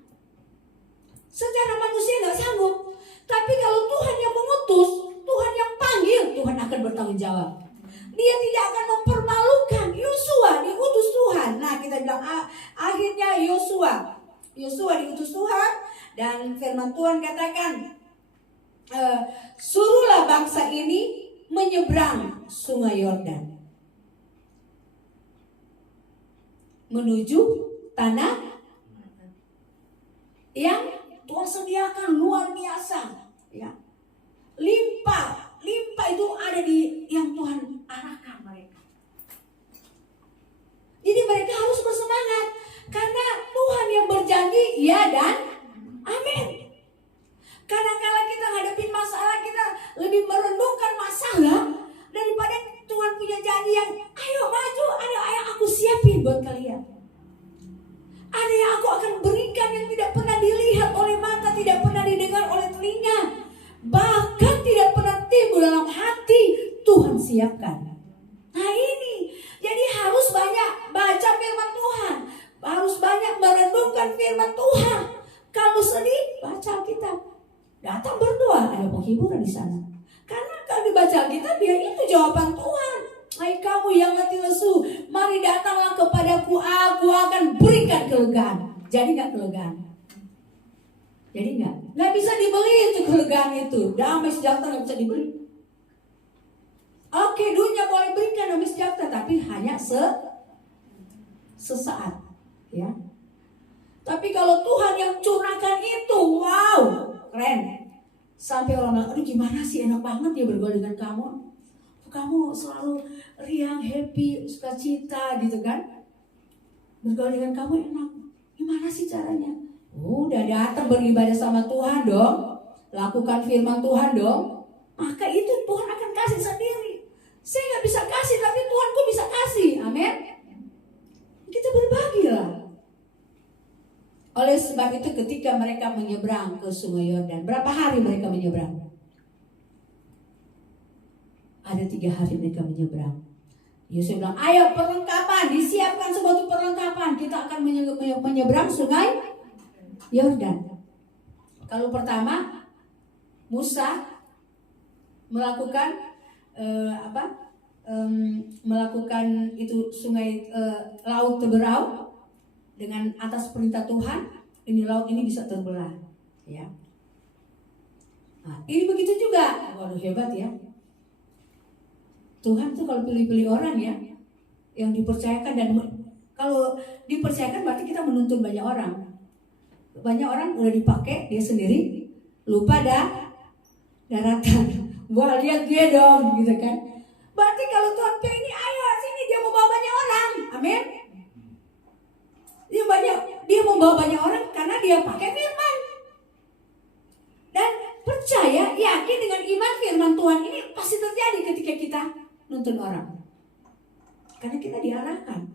Secara manusia nggak sanggup. Tapi kalau Tuhan yang mengutus, Tuhan yang panggil, Tuhan akan bertanggung jawab. Dia tidak akan mempermalukan. Yosua diutus Tuhan. Nah, kita bilang akhirnya Yosua diutus Tuhan, dan firman Tuhan katakan, suruhlah bangsa ini menyeberang sungai Yordan menuju tanah yang Tuhan sediakan luar biasa, ya. Limpah itu ada di yang Tuhan arahkan mereka. Jadi mereka harus bersemangat karena Tuhan yang berjanji ya dan amin. Kadang-kadang kita ngadepin masalah, kita lebih merenungkan masalah daripada Tuhan punya janji yang ayo maju, ada yang aku siapin buat kalian. Ada yang aku akan berikan yang tidak pernah dilihat oleh mata, tidak pernah didengar oleh telinga, bahkan tidak pernah timbul dalam hati, Tuhan siapkan. Nah ini, jadi harus banyak baca firman Tuhan, harus banyak merenungkan firman Tuhan. Kalau sedih, baca Alkitab. Datang berdoa, ada penghiburan di sana. Karena kalau dibaca Alkitab, dia itu jawaban Tuhan. Hai kamu yang letih lesu, mari datanglah kepadaku, aku akan berikan kelegaan. Jadi nggak kelegaan? Jadi nggak bisa dibeli itu kelegaan itu. Damai sejahtera nggak bisa dibeli. Oke, dunia boleh berikan damai sejahtera, tapi hanya sesaat, ya. Tapi kalau Tuhan yang curahkan itu, wow, keren. Sampai orang bilang, aduh gimana sih, enak banget ya bergaul dengan kamu. Kamu selalu riang, happy, sukacita gitu kan. Bergaul dengan kamu enak. Gimana sih caranya? Udah datang beribadah sama Tuhan dong. Lakukan firman Tuhan dong. Maka itu Tuhan akan kasih sendiri. Saya gak bisa kasih, tapi Tuhanku bisa kasih. Amin. Kita berbagilah. Oleh sebab itu ketika mereka menyeberang ke sungai Yordan, berapa hari mereka menyeberang? Ada 3 hari mereka menyeberang. Yosua bilang, ayo perlengkapan, disiapkan sebuah perlengkapan, kita akan menyeberang sungai Yordan. Kalau pertama, Musa melakukan melakukan itu sungai laut terberau dengan atas perintah Tuhan. Ini laut ini bisa terbelah, ya. Nah, ini begitu juga. Waduh, hebat ya. Tuhan tuh kalau pilih-pilih orang ya, yang dipercayakan, dan kalau dipercayakan berarti kita menuntun banyak orang. Banyak orang udah dipakai, dia sendiri lupa daratan. Wah, lihat dia dong, gitu kan. Berarti kalau Tuhan pilih ini, ayo sini, dia mau bawa banyak orang. Amin. Dia mau bawa banyak orang karena dia pakai firman. Dan percaya, yakin dengan iman firman Tuhan ini pasti terjadi ketika kita nuntun orang. Karena kita diarahkan.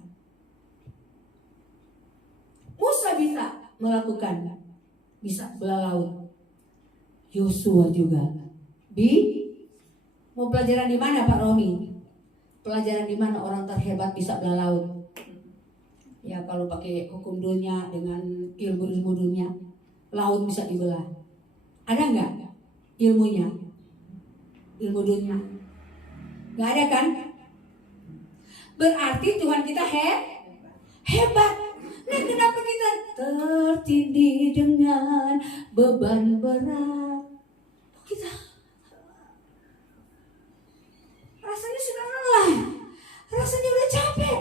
Musa bisa melakukan, bisa belah laut. Yosua juga. Mau pelajaran di mana Pak Romi? Pelajaran di mana orang terhebat bisa belah laut? Ya kalau pakai hukum dunia dengan ilmu dunia, laut bisa dibelah. Ada nggak ilmunya? Ilmu dunia? Nggak ada kan? Berarti Tuhan kita hebat. Nah kenapa kita tertindih dengan beban berat? Kita rasanya sudah lelah, rasanya udah capek.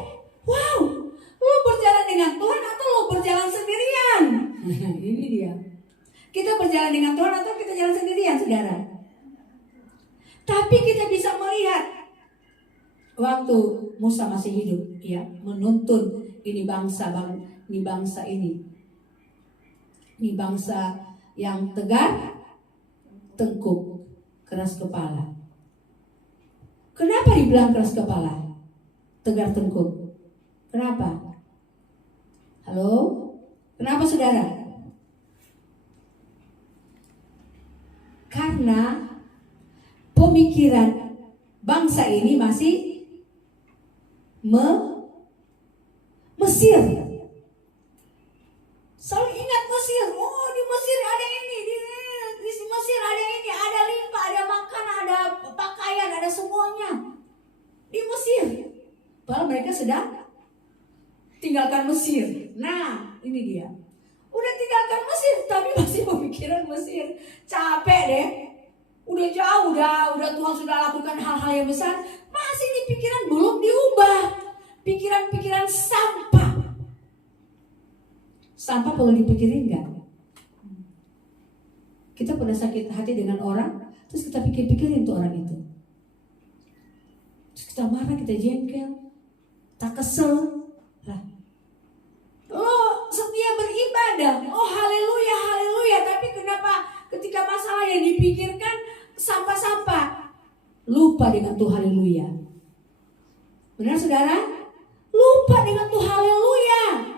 Wow, lo berjalan dengan Tuhan atau lo berjalan sendirian? Ini dia. Kita berjalan dengan Tuhan atau kita jalan sendirian, saudara? Tapi kita bisa melihat waktu Musa masih hidup, ya, menuntun ini bangsa yang tegar, tengkuk, keras kepala. Kenapa dibilang keras kepala, tegar tengkuk? Kenapa? Halo? Kenapa saudara? Karena pemikiran bangsa ini masih Mesir. Selalu ingat Mesir. Oh, di Mesir ada ini, di Mesir ada ini, ada limpah, ada makanan, ada pakaian, ada semuanya. Di Mesir. Padahal mereka sedang tinggalkan Mesir. Nah, ini dia. Udah tinggalkan Mesir, tapi masih pemikiran Mesir. Capek deh. Udah jauh, udah Tuhan sudah lakukan hal-hal yang besar. Masih ini pikiran belum diubah. Pikiran-pikiran sampah. Sampah perlu dipikirin gak? Kita pernah sakit hati dengan orang, terus kita pikirin tuh orang itu. Terus kita marah, kita jengkel, tak kesel. Lah, lo setia beribadah, oh haleluya, haleluya. Tapi kenapa ketika masalah yang dipikirkan sampah-sampah, lupa dengan tuh haleluya? Benar saudara? Lupa dengan tuh haleluya.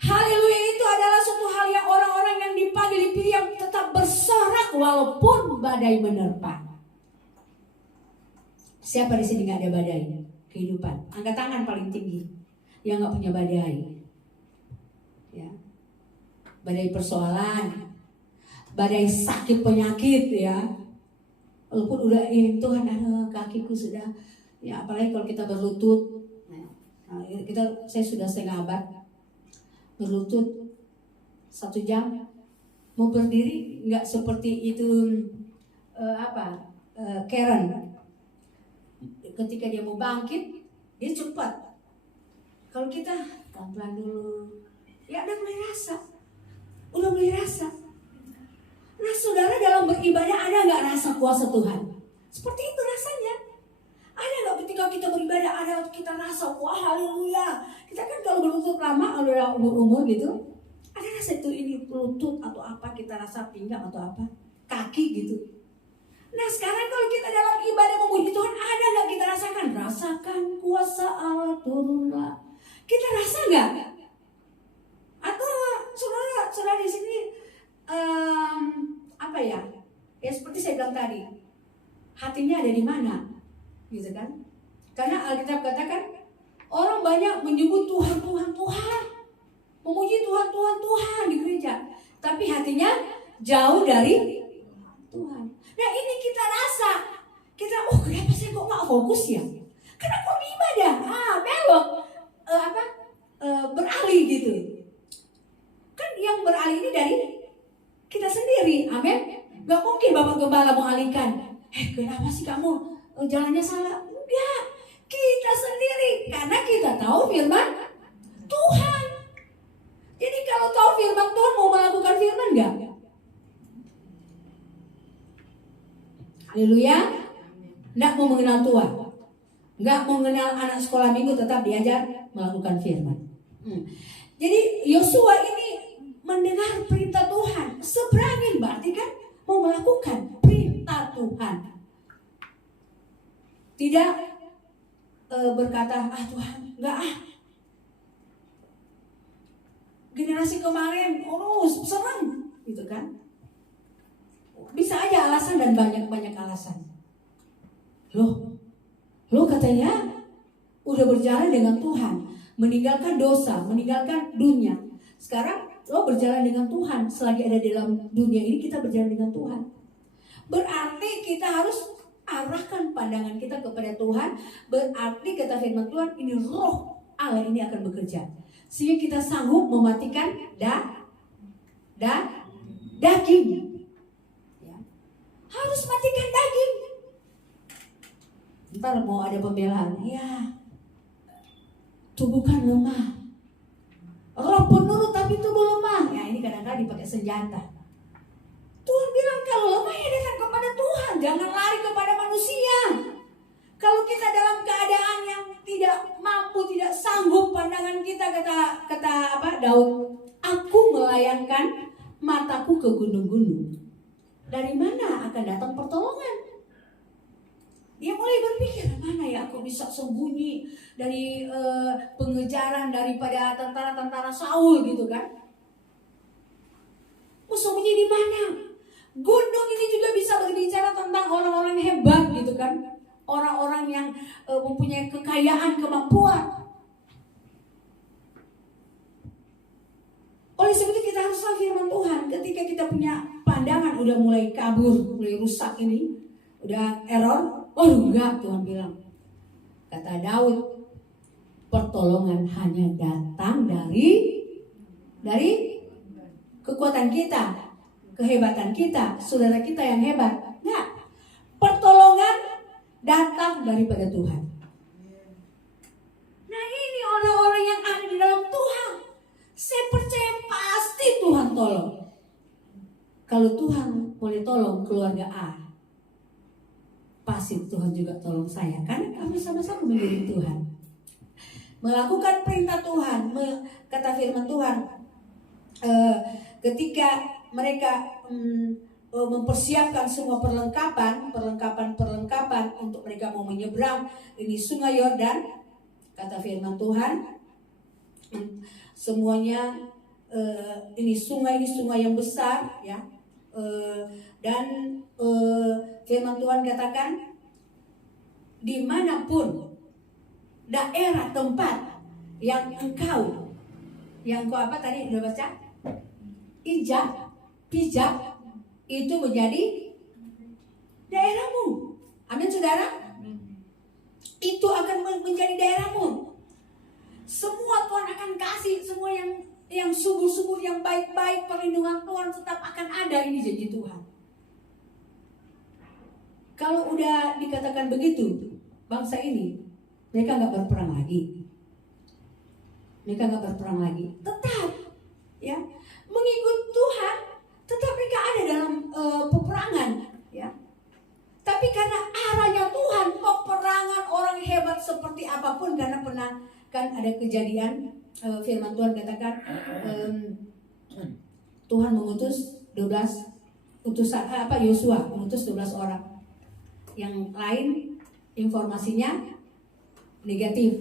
Haleluya itu adalah suatu hal yang orang-orang yang dipanggil, dipilih, yang tetap bersorak walaupun badai menerpa. Siapa di sini nggak ada badai kehidupan? Angkat tangan paling tinggi yang nggak punya badai. Ya, badai persoalan, badai sakit penyakit, ya. Walaupun udah Tuhan, kakiku sudah, ya apalagi kalau kita berlutut. Nah, saya sudah setengah abad berlutut 1 jam, mau berdiri nggak seperti itu Karen. Ketika dia mau bangkit, dia cepat. Kalau kita pelan-pelan dulu, ya udah mulai rasa. Nah saudara, dalam beribadah ada nggak rasa kuasa Tuhan? Seperti itu rasanya. Ada nggak ketika kita beribadah, ada kita rasa wah haleluya. Kita kan kalau berlutut lama, udah umur gitu, ada rasa itu, ini lutut atau apa, kita rasa pinggang atau apa, kaki gitu. Nah sekarang kalau kita dalam ibadah memuji Tuhan, ada nggak kita rasakan? Rasakan kuasa Allah turunlah. Kita rasa nggak? Atau saudara di sini ya seperti saya bilang tadi, hatinya ada di mana, gitu kan? Karena Alkitab katakan orang banyak menyebut Tuhan, memuji Tuhan di gereja, tapi hatinya jauh dari Tuhan. Nah ini kita rasa, kenapa saya kok nggak fokus ya? Kenapa kok ibadah? Belok, beralih gitu. Kan yang beralih ini dari kita sendiri, amin. Gak mungkin Bapak Gembala mau alihkan. Kenapa sih kamu jalannya salah? Enggak, kita sendiri, karena kita tahu firman Tuhan. Jadi kalau tahu firman Tuhan, mau melakukan firman enggak? Haleluya. Enggak mau mengenal Tuhan, enggak mau mengenal anak sekolah minggu, tetap diajar melakukan firman. Jadi Yosua ini mendengar perintah Tuhan, seberangin, berarti kan mau melakukan perintah Tuhan. Tidak berkata, Tuhan, enggak generasi kemarin, serem, gitu kan? Bisa aja alasan dan banyak alasan. Lo katanya udah berjalan dengan Tuhan, meninggalkan dosa, meninggalkan dunia. Sekarang lo berjalan dengan Tuhan. Selagi ada dalam dunia ini, kita berjalan dengan Tuhan. Berarti kita harus arahkan pandangan kita kepada Tuhan. Berarti kata firman Tuhan, ini roh Allah ini akan bekerja, sehingga kita sanggup mematikan daging. Ya. Harus matikan daging. Ntar mau ada pembelaan, ya tubuh kan lemah, roh penurut tapi tubuh lemah. Ya ini kadang-kadang dipakai senjata. Tuhan bilang kalau lemah ya datang kepada Tuhan, jangan lari kepada manusia. Kalau kita dalam keadaan yang tidak mampu, tidak sanggup, pandangan kita kata Daud, aku melayangkan mataku ke gunung-gunung. Dari mana akan datang pertolongan? Dia mulai berpikir, mana ya aku bisa sembunyi dari pengejaran daripada tentara-tentara Saul gitu kan? Mau sembunyi di mana? Gunung ini juga bisa berbicara tentang orang-orang hebat gitu kan. Orang-orang yang mempunyai kekayaan, kemampuan. Oleh sebab itu kita harus tahu firman Tuhan. Ketika kita punya pandangan udah mulai kabur, mulai rusak ini, udah error, oh enggak, Tuhan bilang. Kata Daud, pertolongan hanya datang dari kekuatan kita, kehebatan kita, saudara kita yang hebat. Enggak. Pertolongan datang daripada Tuhan. Nah, ini orang-orang yang ada di dalam Tuhan. Saya percaya pasti Tuhan tolong. Kalau Tuhan boleh tolong keluarga A, pasti Tuhan juga tolong saya. Karena kami sama-sama menjadi Tuhan. Melakukan perintah Tuhan, kata firman Tuhan. Ketika mereka mempersiapkan semua perlengkapan untuk mereka mau menyeberang ini sungai Yordan, kata firman Tuhan, semuanya ini sungai yang besar ya, dan firman Tuhan katakan dimanapun daerah tempat yang engkau apa tadi udah baca, pijak itu menjadi daerahmu. Amin saudara. Itu akan menjadi daerahmu. Semua Tuhan akan kasih, semua yang subur-subur, yang baik-baik, perlindungan Tuhan tetap akan ada. Ini janji Tuhan. Kalau udah dikatakan begitu, bangsa ini mereka nggak berperang lagi. Tetap ya mengikut Tuhan, tetap mereka ada dalam peperangan ya. Tapi karena arahnya Tuhan, peperangan orang hebat seperti apapun, karena pernah kan ada kejadian firman Tuhan katakan Tuhan mengutus 12 utusan Yosua mengutus 12 orang. Yang lain informasinya negatif.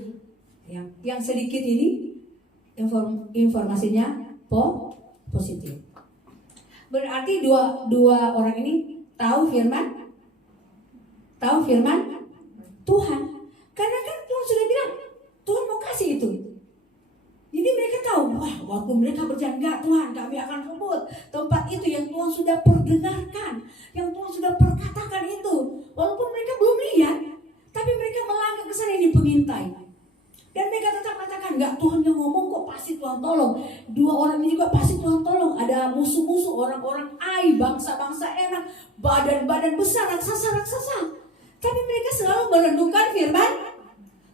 Yang sedikit ini informasinya positif. Berarti dua orang ini tahu firman Tuhan. Karena kan Tuhan sudah bilang Tuhan mau kasih itu. Jadi mereka tahu, wah, waktu mereka berjalan, enggak Tuhan, kami akan rebut tempat itu yang Tuhan sudah perdengarkan, yang Tuhan sudah perkatakan itu. Walaupun mereka belum lihat, tapi mereka melangkah ke sana, ini pengintai. Dan mereka tetap katakan, enggak, Tuhan yang ngomong kok, pasti Tuhan tolong. Dua orang ini juga pasti Tuhan tolong. Ada musuh-musuh, orang-orang bangsa-bangsa enak, badan-badan besar, raksasa-raksasa. Tapi mereka selalu merenungkan firman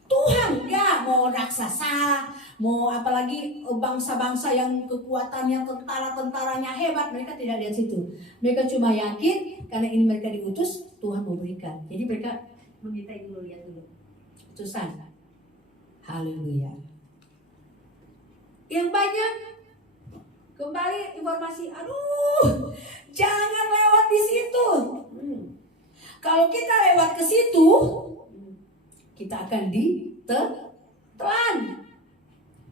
Tuhan. Ya, mau raksasa, mau apalagi bangsa-bangsa yang kekuatannya, tentara-tentaranya hebat, mereka tidak lihat situ. Mereka cuma yakin karena ini mereka diutus, Tuhan memberikan. Jadi mereka mengintai dulu, lihat dulu utusan. Haleluya. Yang banyak kembali informasi, aduh, jangan lewat di situ. Kalau kita lewat ke situ, kita akan ditelan,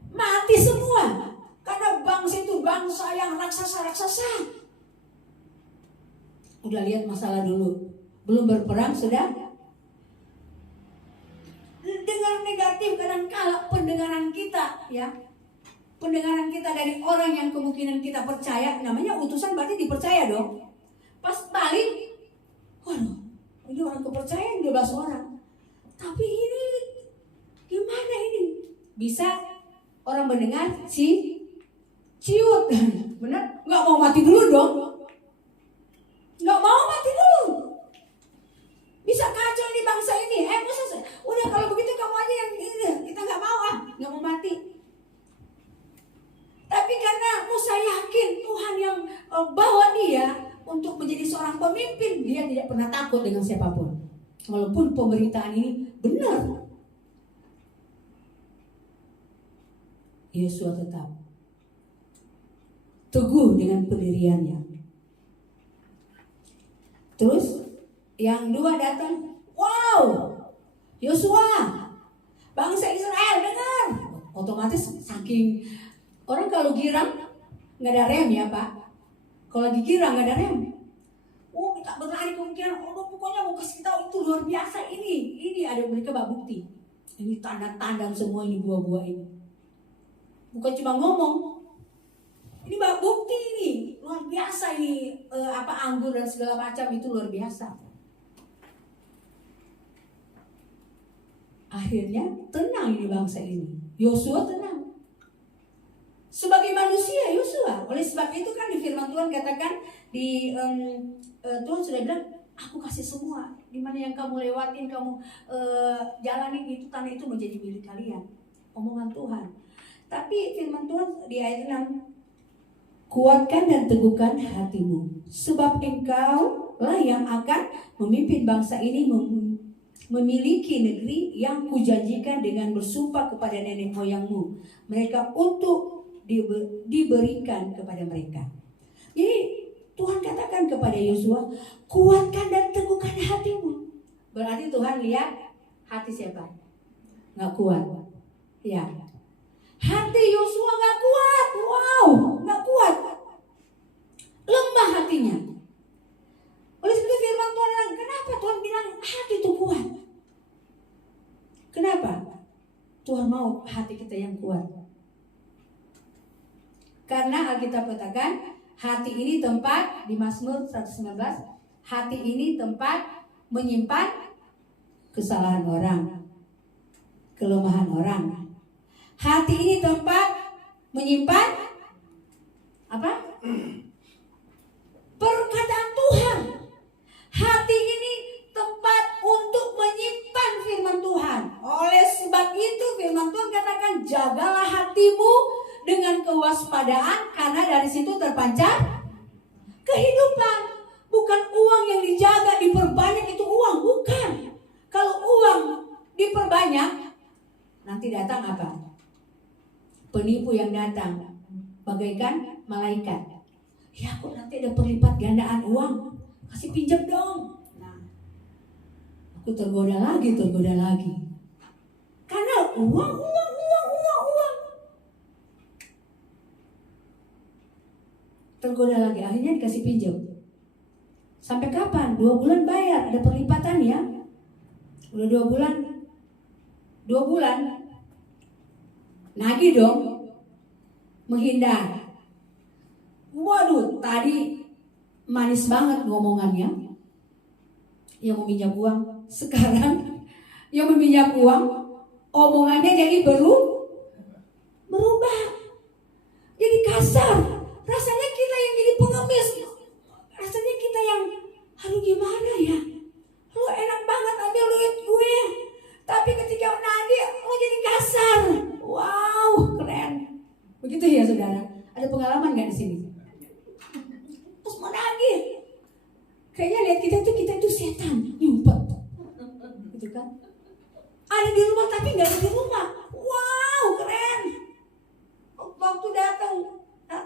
mati semua. Karena bangsa itu bangsa yang raksasa-raksasa. Udah lihat masalah dulu, belum berperang sudah dengar negatif. Kadang-kala pendengaran kita ya, pendengaran kita dari orang yang kemungkinan kita percaya, namanya utusan berarti dipercaya dong. Pas balik, waduh, ini orang kepercayaan 12 orang. Tapi ini gimana ini? Bisa orang mendengar ciut, benar? Nggak mau mati dulu dong. Nggak mau mati dulu. Bisa kacau di bangsa ini. Masa udah kalau begitu kamu aja yang ini, kita nggak mau nggak mau mati. Tapi karena Musa yakin Tuhan yang bawa dia untuk menjadi seorang pemimpin, dia tidak pernah takut dengan siapapun. Walaupun pemberitaan ini benar, Yosua tetap teguh dengan pendiriannya. Terus yang dua datang, wow, Yosua, bangsa Israel dengar. Otomatis saking orang kalau girang nggak ada rem ya Pak. Kalau lagi girang nggak ada rem, tak berlari kemungkinan, pokoknya mau kasih tahu itu luar biasa ini ada mereka bawa bukti. Ini tanda-tanda semua ini buah-buah ini. Bukan cuma ngomong, ini bawa bukti ini luar biasa ini anggur dan segala macam itu luar biasa. Akhirnya tenang ini bangsa ini. Yosua tenang. Sebagai manusia Yosua. Oleh sebab itu kan di firman Tuhan katakan Tuhan sudah bilang, aku kasih semua. Di mana yang kamu lewatin, kamu jalanin itu tanah itu menjadi milik kalian. Omongan Tuhan. Tapi firman Tuhan di ayat 6, kuatkan dan teguhkan hatimu, sebab engkau lah yang akan memimpin bangsa ini memiliki negeri yang kujanjikan dengan bersumpah kepada nenek moyangmu. Mereka untuk diberikan kepada mereka. Jadi Tuhan katakan kepada Yosua, kuatkan dan teguhkan hatimu. Berarti Tuhan lihat hati siapa? Nggak kuat. Ya. Hati Yosua nggak kuat. Wow, nggak kuat. Lemah hatinya. Oleh sebab itu firman Tuhan, kenapa Tuhan bilang hati itu kuat? Kenapa? Tuhan mau hati kita yang kuat. Karena Alkitab katakan hati ini tempat, di Mazmur 119, hati ini tempat menyimpan kesalahan orang, kelemahan orang. Hati ini tempat menyimpan apa? Perkataan Tuhan. Hati ini tempat untuk menyimpan firman Tuhan. Oleh sebab itu firman Tuhan katakan, jagalah hatimu dengan kewaspadaan, karena dari situ terpancar kehidupan. Bukan uang yang dijaga, diperbanyak itu uang, bukan. Kalau uang diperbanyak, nanti datang apa? Penipu yang datang bagaikan malaikat. Ya kok nanti ada perlipat gandaan uang, kasih pinjam dong. Nah, aku tergoda lagi. Karena uang. Tergoda lagi, akhirnya dikasih pinjam. Sampai kapan? 2 bulan bayar, ada perlipatan ya. Udah 2 bulan, nagih dong, menghindar. Waduh, tadi manis banget ngomongannya, yang meminjam uang. Sekarang yang meminjam uang, omongannya jadi berubah, jadi kasar. Rasanya kita yang jadi pengemis, rasanya kita yang, aduh gimana ya, lu enak banget ambil duit gue, tapi ketika nagih lu jadi kasar. Wow, keren. Begitu ya saudara? Ada pengalaman nggak di sini? Terus mau nagih, kayaknya lihat kita itu setan nyumpet, gitu kan? Ada di rumah tapi nggak ada di rumah. Wow, keren. Waktu datang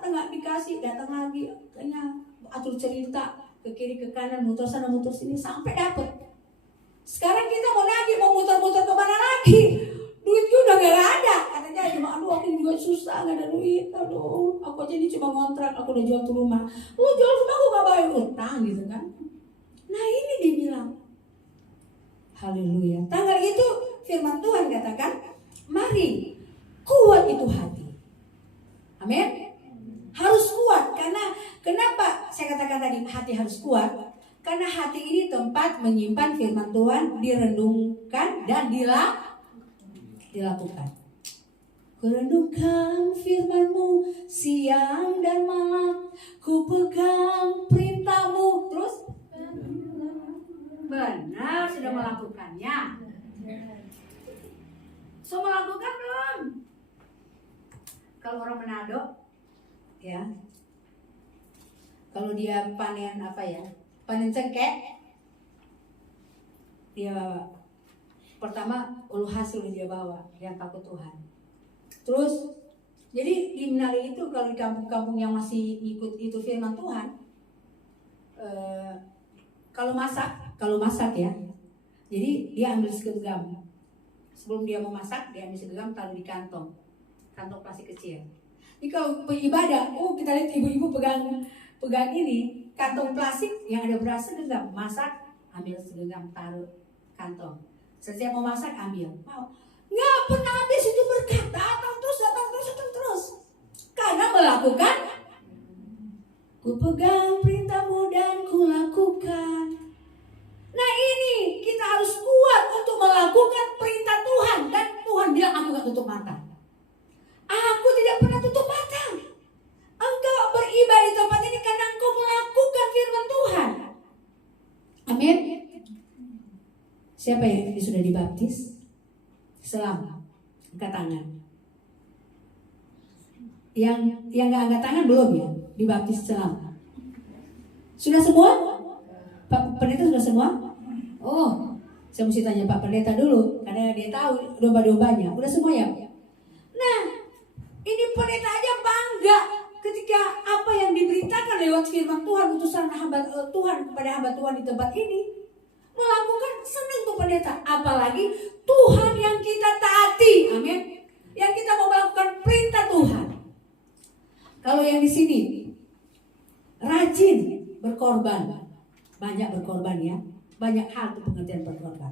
nggak dikasih, datang lagi, kayaknya atur cerita ke kiri ke kanan, muter sana muter sini sampai dapet. Sekarang kita mau nagih, mau muter-muter kemana lagi? Duitnya udah gak ada. Katanya cuma, aduh aku juga susah, gak ada duit. Aduh, aku aja ini cuma ngontrak, aku udah jual tuh rumah. Lu jual rumah aku gak bayar utang gitu kan. Nah ini dia bilang, haleluya. Tanggal itu firman Tuhan katakan, mari kuat itu hati. Amin. Harus kuat, karena kenapa saya katakan tadi hati harus kuat? Karena hati ini tempat menyimpan firman Tuhan, direnungkan dan dilakukan. Kurenungkan firman-Mu siang dan malam, ku pegang perintah-Mu. Terus benar sudah melakukannya. So melakukan belum? Kalau orang Manado, ya, kalau dia panen panen cengkeh, dia pertama ulu hasil dia bawa, dia takut Tuhan. Terus jadi di Menari itu, kalau di kampung-kampung yang masih ikut itu firman Tuhan, kalau masak ya, jadi dia ambil segenggam. Sebelum dia mau masak, dia ambil segenggam, taruh di kantong plastik kecil. Jadi kalau ibadah, kita lihat ibu-ibu pegang ini, kantong plastik yang ada beras segenggam, masak, ambil segenggam, taruh kantong. Setiap mau masak ambil. Mau. Nggak pernah habis itu berkat, datang terus. Karena melakukan, ku pegang perintahmu dan ku lakukan. Nah ini kita harus kuat untuk melakukan perintah Tuhan. Dan Tuhan bilang aku gak tutup mata. Aku tidak pernah tutup mata. Engkau beribadah di tempat ini karena engkau melakukan firman Tuhan. Amin. Siapa yang ini sudah dibaptis? Selam, angkat tangan. Yang nggak angkat tangan belum ya? Dibaptis selam. Sudah semua? Pak Pendeta sudah semua? Oh, saya mesti tanya Pak Pendeta dulu karena dia tahu domba-dombanya. Udah semua ya? Nah, ini pendeta aja bangga ketika apa yang diberitakan lewat firman Tuhan, utusan hamba Tuhan kepada hamba Tuhan di tempat ini melakukan, senang tuh pendeta. Apalagi Tuhan yang kita taati, amin. Yang kita mau melakukan perintah Tuhan. Kalau yang di sini rajin berkorban, banyak berkorban ya, banyak hal tuh pengertian berkorban.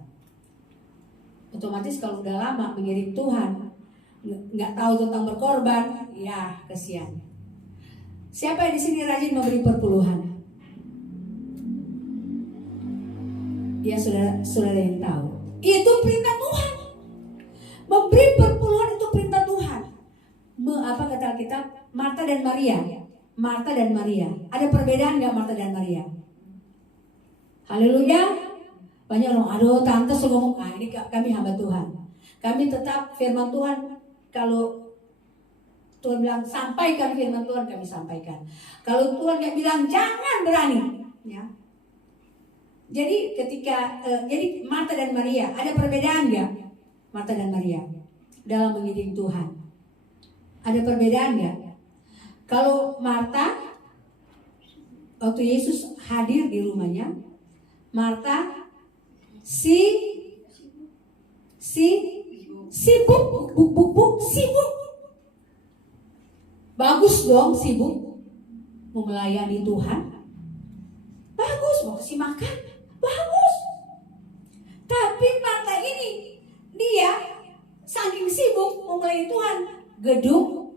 Otomatis kalau udah lama mengiring Tuhan, nggak tahu tentang berkorban, ya kesian. Siapa yang di sini rajin memberi perpuluhan? Ya saudara yang tahu. Itu perintah Tuhan. Memberi perpuluhan itu perintah Tuhan. Apa kata kita? Marta dan Maria. Marta dan Maria. Ada perbedaan nggak Marta dan Maria? Haleluya. Banyak orang, aduh tante suka ngomong, ini kami hamba Tuhan. Kami tetap firman Tuhan. Kalau Tuhan bilang sampaikan firman Tuhan, kami sampaikan. Kalau Tuhan nggak bilang jangan berani, ya. Jadi ketika jadi Marta dan Maria, ada perbedaan nggak? Marta dan Maria dalam mengiring Tuhan, ada perbedaan nggak? Kalau Marta waktu Yesus hadir di rumahnya, Marta sibuk. Bagus dong sibuk mau melayani Tuhan. Bagus mau kasih makan. Bagus. Tapi Marta ini dia saking sibuk mau melayani Tuhan, gedung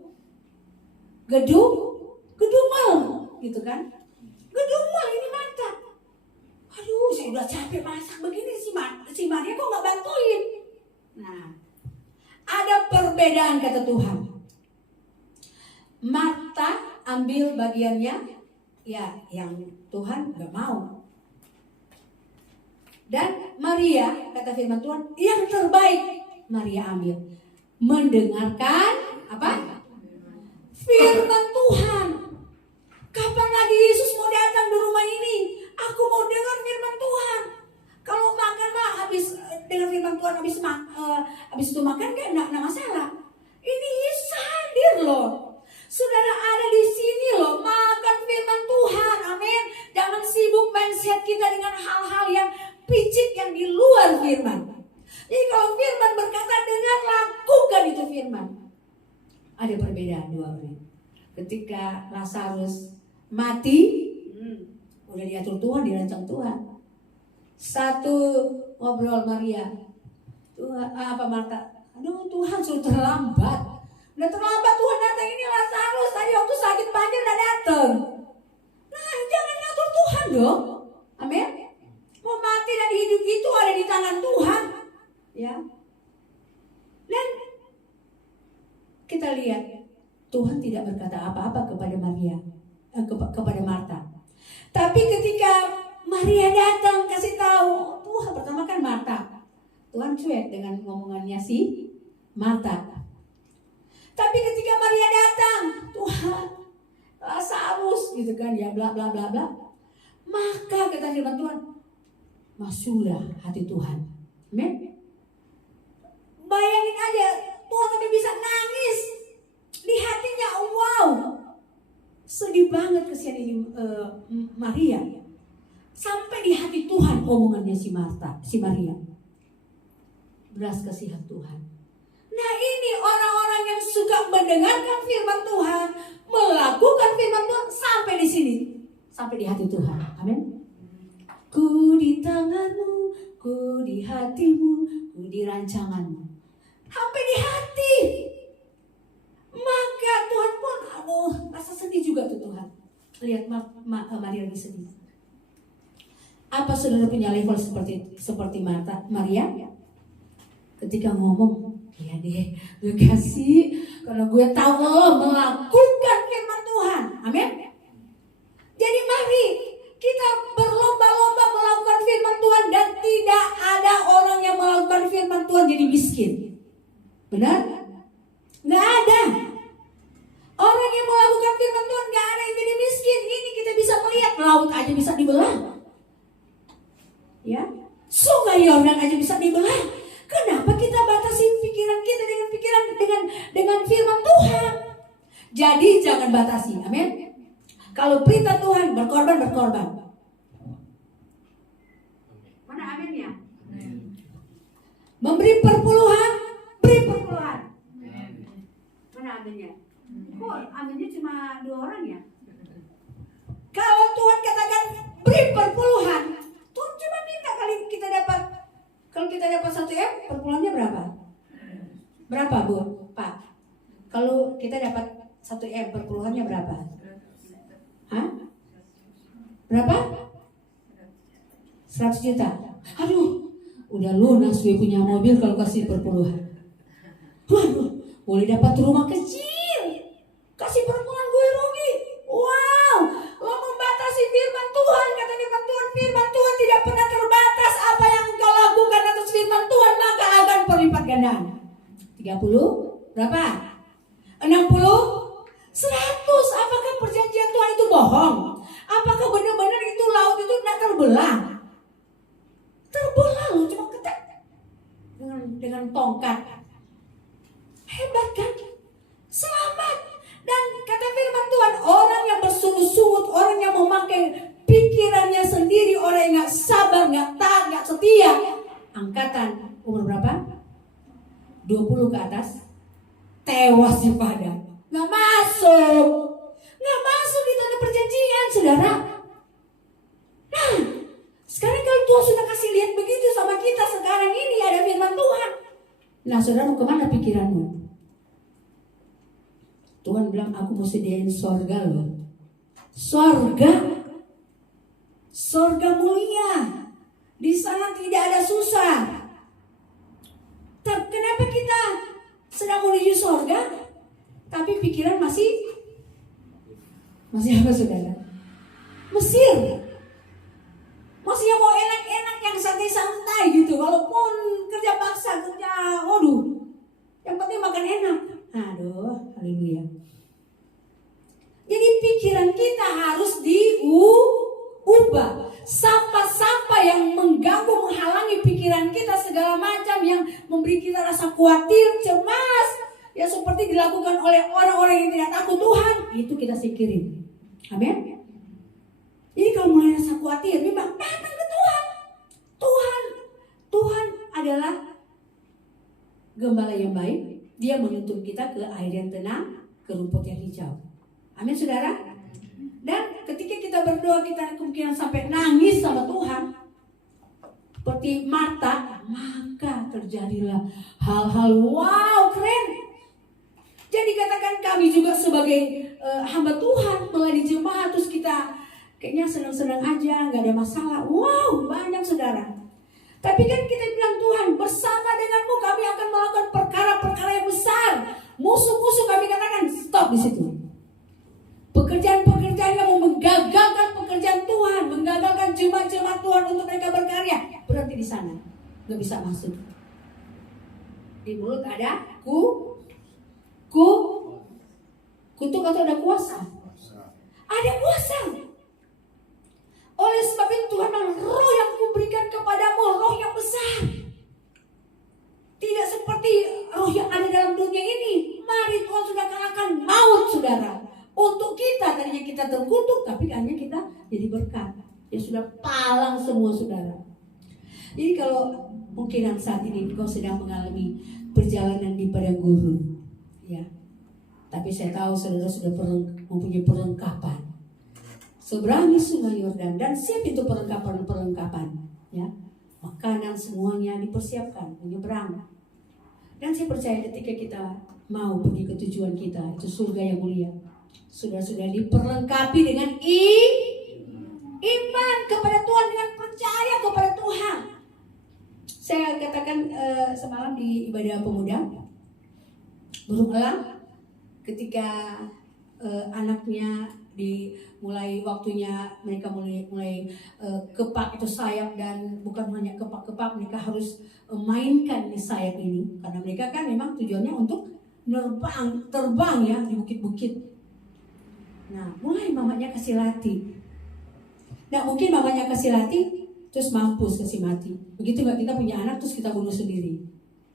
mal gitu kan. Gedung mal ini Marta. Aduh, saya udah capek masak begini si Maria kok nggak bantuin. Nah, ada perbedaan kata Tuhan. Marta ambil bagiannya, ya yang Tuhan nggak mau. Dan Maria kata firman Tuhan yang terbaik Maria ambil, mendengarkan apa? Firman Tuhan. Kapan lagi Yesus mau datang di rumah ini? Aku mau dengar firman Tuhan. Kalau makan mah habis dengar firman Tuhan habis itu makan enggak masalah. Ini Yesus hadir loh. Saudara ada di sini loh, makan firman Tuhan. Amin. Jangan sibuk mindset kita dengan hal-hal yang picik yang di luar firman. Jadi kalau firman berkata dengar, lakukan itu firman. Ada perbedaan dua orang. Ketika Lazarus mati, udah diatur Tuhan, dirancang Tuhan. Satu ngobrol Maria, Tuhan Marta, aduh Tuhan suruh terlambat. Udah terlambat Tuhan datang, ini Lazarus tadi waktu sakit panjang udah datang. Nah jangan ngatur Tuhan dong. Amin. Mau mati dan hidup itu ada di tangan Tuhan. Ya. Dan kita lihat Tuhan tidak berkata apa-apa kepada Maria, kepada Marta. Tapi ketika Maria datang kasih tahu, Tuhan pertama kan Marta. Tuhan cuek dengan ngomongannya si Marta. Tapi ketika Maria datang, Tuhan Lazarus gitu kan ya bla bla bla bla. Maka kata firman Tuhan, masuklah hati Tuhan. Amin. Bayangin aja Tuhan sampai bisa nangis di hatinya. Wow. Sedih banget kesian ini Maria. Sampai di hati Tuhan omongannya si Maria. Belas kasihan Tuhan. Nah ini orang-orang yang suka mendengarkan firman Tuhan, melakukan firman Tuhan sampai di sini. sampai di hati Tuhan. Amin. Ku di tanganmu, ku di hatimu, ku di rancanganmu. Sampai di hati. Maka Tuhan pun, aduh, rasa sedih juga tuh Tuhan. Lihat Maria lagi sedih. Apa saudara punya level seperti Maria? Ketika ngomong, iya deh, gue kasih karena gue tahu lo melakukan firman Tuhan. Amin. Jadi mari kita berlomba-lomba melakukan firman Tuhan, dan tidak ada orang yang melakukan firman Tuhan jadi miskin. Benar? Nggak ada. Orang yang melakukan firman Tuhan nggak ada yang jadi miskin. Ini kita bisa melihat, laut aja bisa dibelah. Ya, sungai Yordan aja bisa dibelah. Kenapa kita batasi pikiran kita dengan firman Tuhan? Jadi jangan batasi. Amin. Kalau perintah Tuhan berkorban. Mana aminnya? Memberi perpuluhan, beri perpuluhan. Mana aminnya? Kok aminnya cuma 2 orang ya? Kalau Tuhan katakan beri perpuluhan, Tuhan cuma minta kali kita dapat. Kalau kita dapat 1 M, perpuluhannya berapa? Berapa Bu? Pak? Kalau kita dapat 1 M, perpuluhannya berapa? Hah? Berapa? 100 juta. Aduh, udah lunas gue punya mobil kalau kasih perpuluhan. Waduh, boleh dapat rumah kecil, kasih perpuluhan gue rugi. Wow, lo membatasi firman Tuhan. Kata firman Tuhan tidak pernah terbatas. Apa yang engkau lakukan atas firman Tuhan, maka akan berlipat gandaan. 30, berapa? 60, 100. Apakah perjanjian Tuhan itu bohong? Apakah benar-benar itu laut itu tidak terbelah? Terbelah loh, cuma ketek dengan tongkat. Hebat kan? Selamat. Dan kata firman Tuhan, orang yang bersungut-sungut, orang yang memakai pikirannya sendiri, orang yang gak sabar, gak taat, gak setia, angkatan umur berapa? 20 ke atas, tewas di padang. Gak masuk di tanah perjanjian, saudara. Nah, sekarang kalau Tuhan sudah kasih lihat begitu sama kita, sekarang ini ada firman Tuhan. Nah, saudara mau kemana pikiranmu? Tuhan bilang, aku mau sediain sorga loh. Sorga mulia. Di sana tidak ada susah. Kenapa kita sedang menuju sorga, tapi pikiran masih apa saudara? Mesir. Masih yang mau enak-enak, yang santai-santai gitu. Walaupun kerja paksa, yang penting makan enak. Aduh, haleluya. Jadi pikiran kita harus diubah. Sampah-sampah yang mengganggu, menghalangi pikiran kita, segala macam yang memberi kita rasa khawatir, cemas, ya seperti dilakukan oleh orang-orang yang tidak takut Tuhan, itu kita singkirin. Amin. Jadi kalau mulai rasa khawatir, memang datang ke Tuhan. Tuhan adalah gembala yang baik. Dia menuntun kita ke air yang tenang, ke rumput yang hijau. Amin saudara. Dan ketika kita berdoa, kita kemungkinan sampai nangis sama Tuhan, seperti Marta, maka terjadilah hal-hal wow keren. Jadi katakan kami juga sebagai hamba Tuhan melayani jemaat, terus kita kayaknya senang-senang aja, nggak ada masalah. Wow, banyak saudara. Tapi kan kita bilang, Tuhan, bersama denganmu kami akan melakukan perkara-perkara yang besar. Musuh-musuh kami katakan stop di situ. Pekerjaan-pekerjaan yang mau menggagalkan pekerjaan Tuhan, menggagalkan jemaat-jemaat Tuhan untuk mereka berkarya, berhenti di sana, nggak bisa masuk. Di mulut ada kutuk atau ada kuasa? Ada kuasa. Oleh sebab itu Tuhan bilang, roh yang kuberikan kepadamu, roh yang besar. Tidak seperti roh yang ada dalam dunia ini. Mari Tuhan sudah kalahkan maut saudara. Untuk kita, tadinya kita terkutuk, tapi akhirnya kita jadi berkat. Ya sudah palang semua saudara. Jadi kalau mungkinan saat ini kau sedang mengalami perjalanan di padang gurun, ya. Tapi saya tahu saudara sudah mempunyai perlengkapan. seberangi sungai Yordan, dan siap itu perlengkapan, ya. Makanan semuanya dipersiapkan menyeberang. Dan saya percaya ketika kita mau pergi ke tujuan kita, itu surga yang mulia, sudah diperlengkapi dengan iman kepada Tuhan, dengan percaya kepada Tuhan. Saya katakan semalam di ibadah pemuda, burung elang ketika anaknya mulai waktunya mereka mulai kepak itu sayap, dan bukan hanya kepak-kepak, mereka harus mainkan di sayap ini karena mereka kan memang tujuannya untuk terbang ya di bukit-bukit. Nah, mulai mamanya kasih latih. Nah, mungkin mamanya kasih latih terus mampus kasih mati. Begitu nggak, kita punya anak terus kita bunuh sendiri?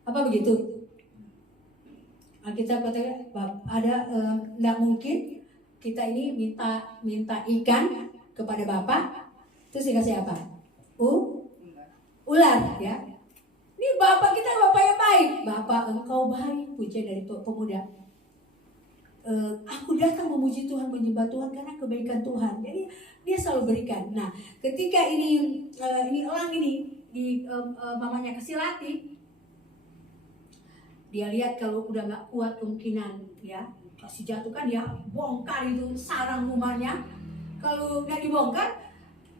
Apa begitu? Kita katakan ada nggak mungkin kita ini minta ikan kepada bapak, terus dikasih apa? Ular, ya. Ini bapak kita, bapak yang baik. Bapak, engkau baik, pujian dari pemuda. Aku datang memuji Tuhan, menyembah Tuhan karena kebaikan Tuhan. Jadi dia selalu berikan. Nah, ketika ini elang ini di mamanya kasih latih, dia lihat kalau udah nggak kuat kemungkinan, ya. Kasih jatuh kan, dia bongkar itu sarang rumahnya. Kalau nggak dibongkar,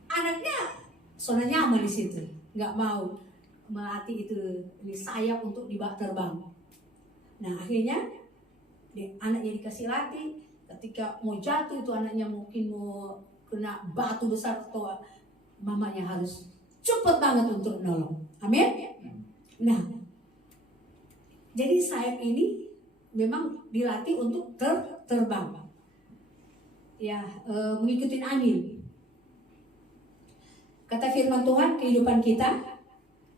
anaknya zona nyaman di situ, nggak mau melatih itu sayap untuk terbang. Nah, akhirnya anaknya dikasih latih. Ketika mau jatuh itu anaknya mungkin mau kena batu besar, atau mamanya harus cepet banget untuk nolong. Amin. Nah, jadi sayap ini memang dilatih untuk terbang, ya, mengikuti angin. Kata firman Tuhan, kehidupan kita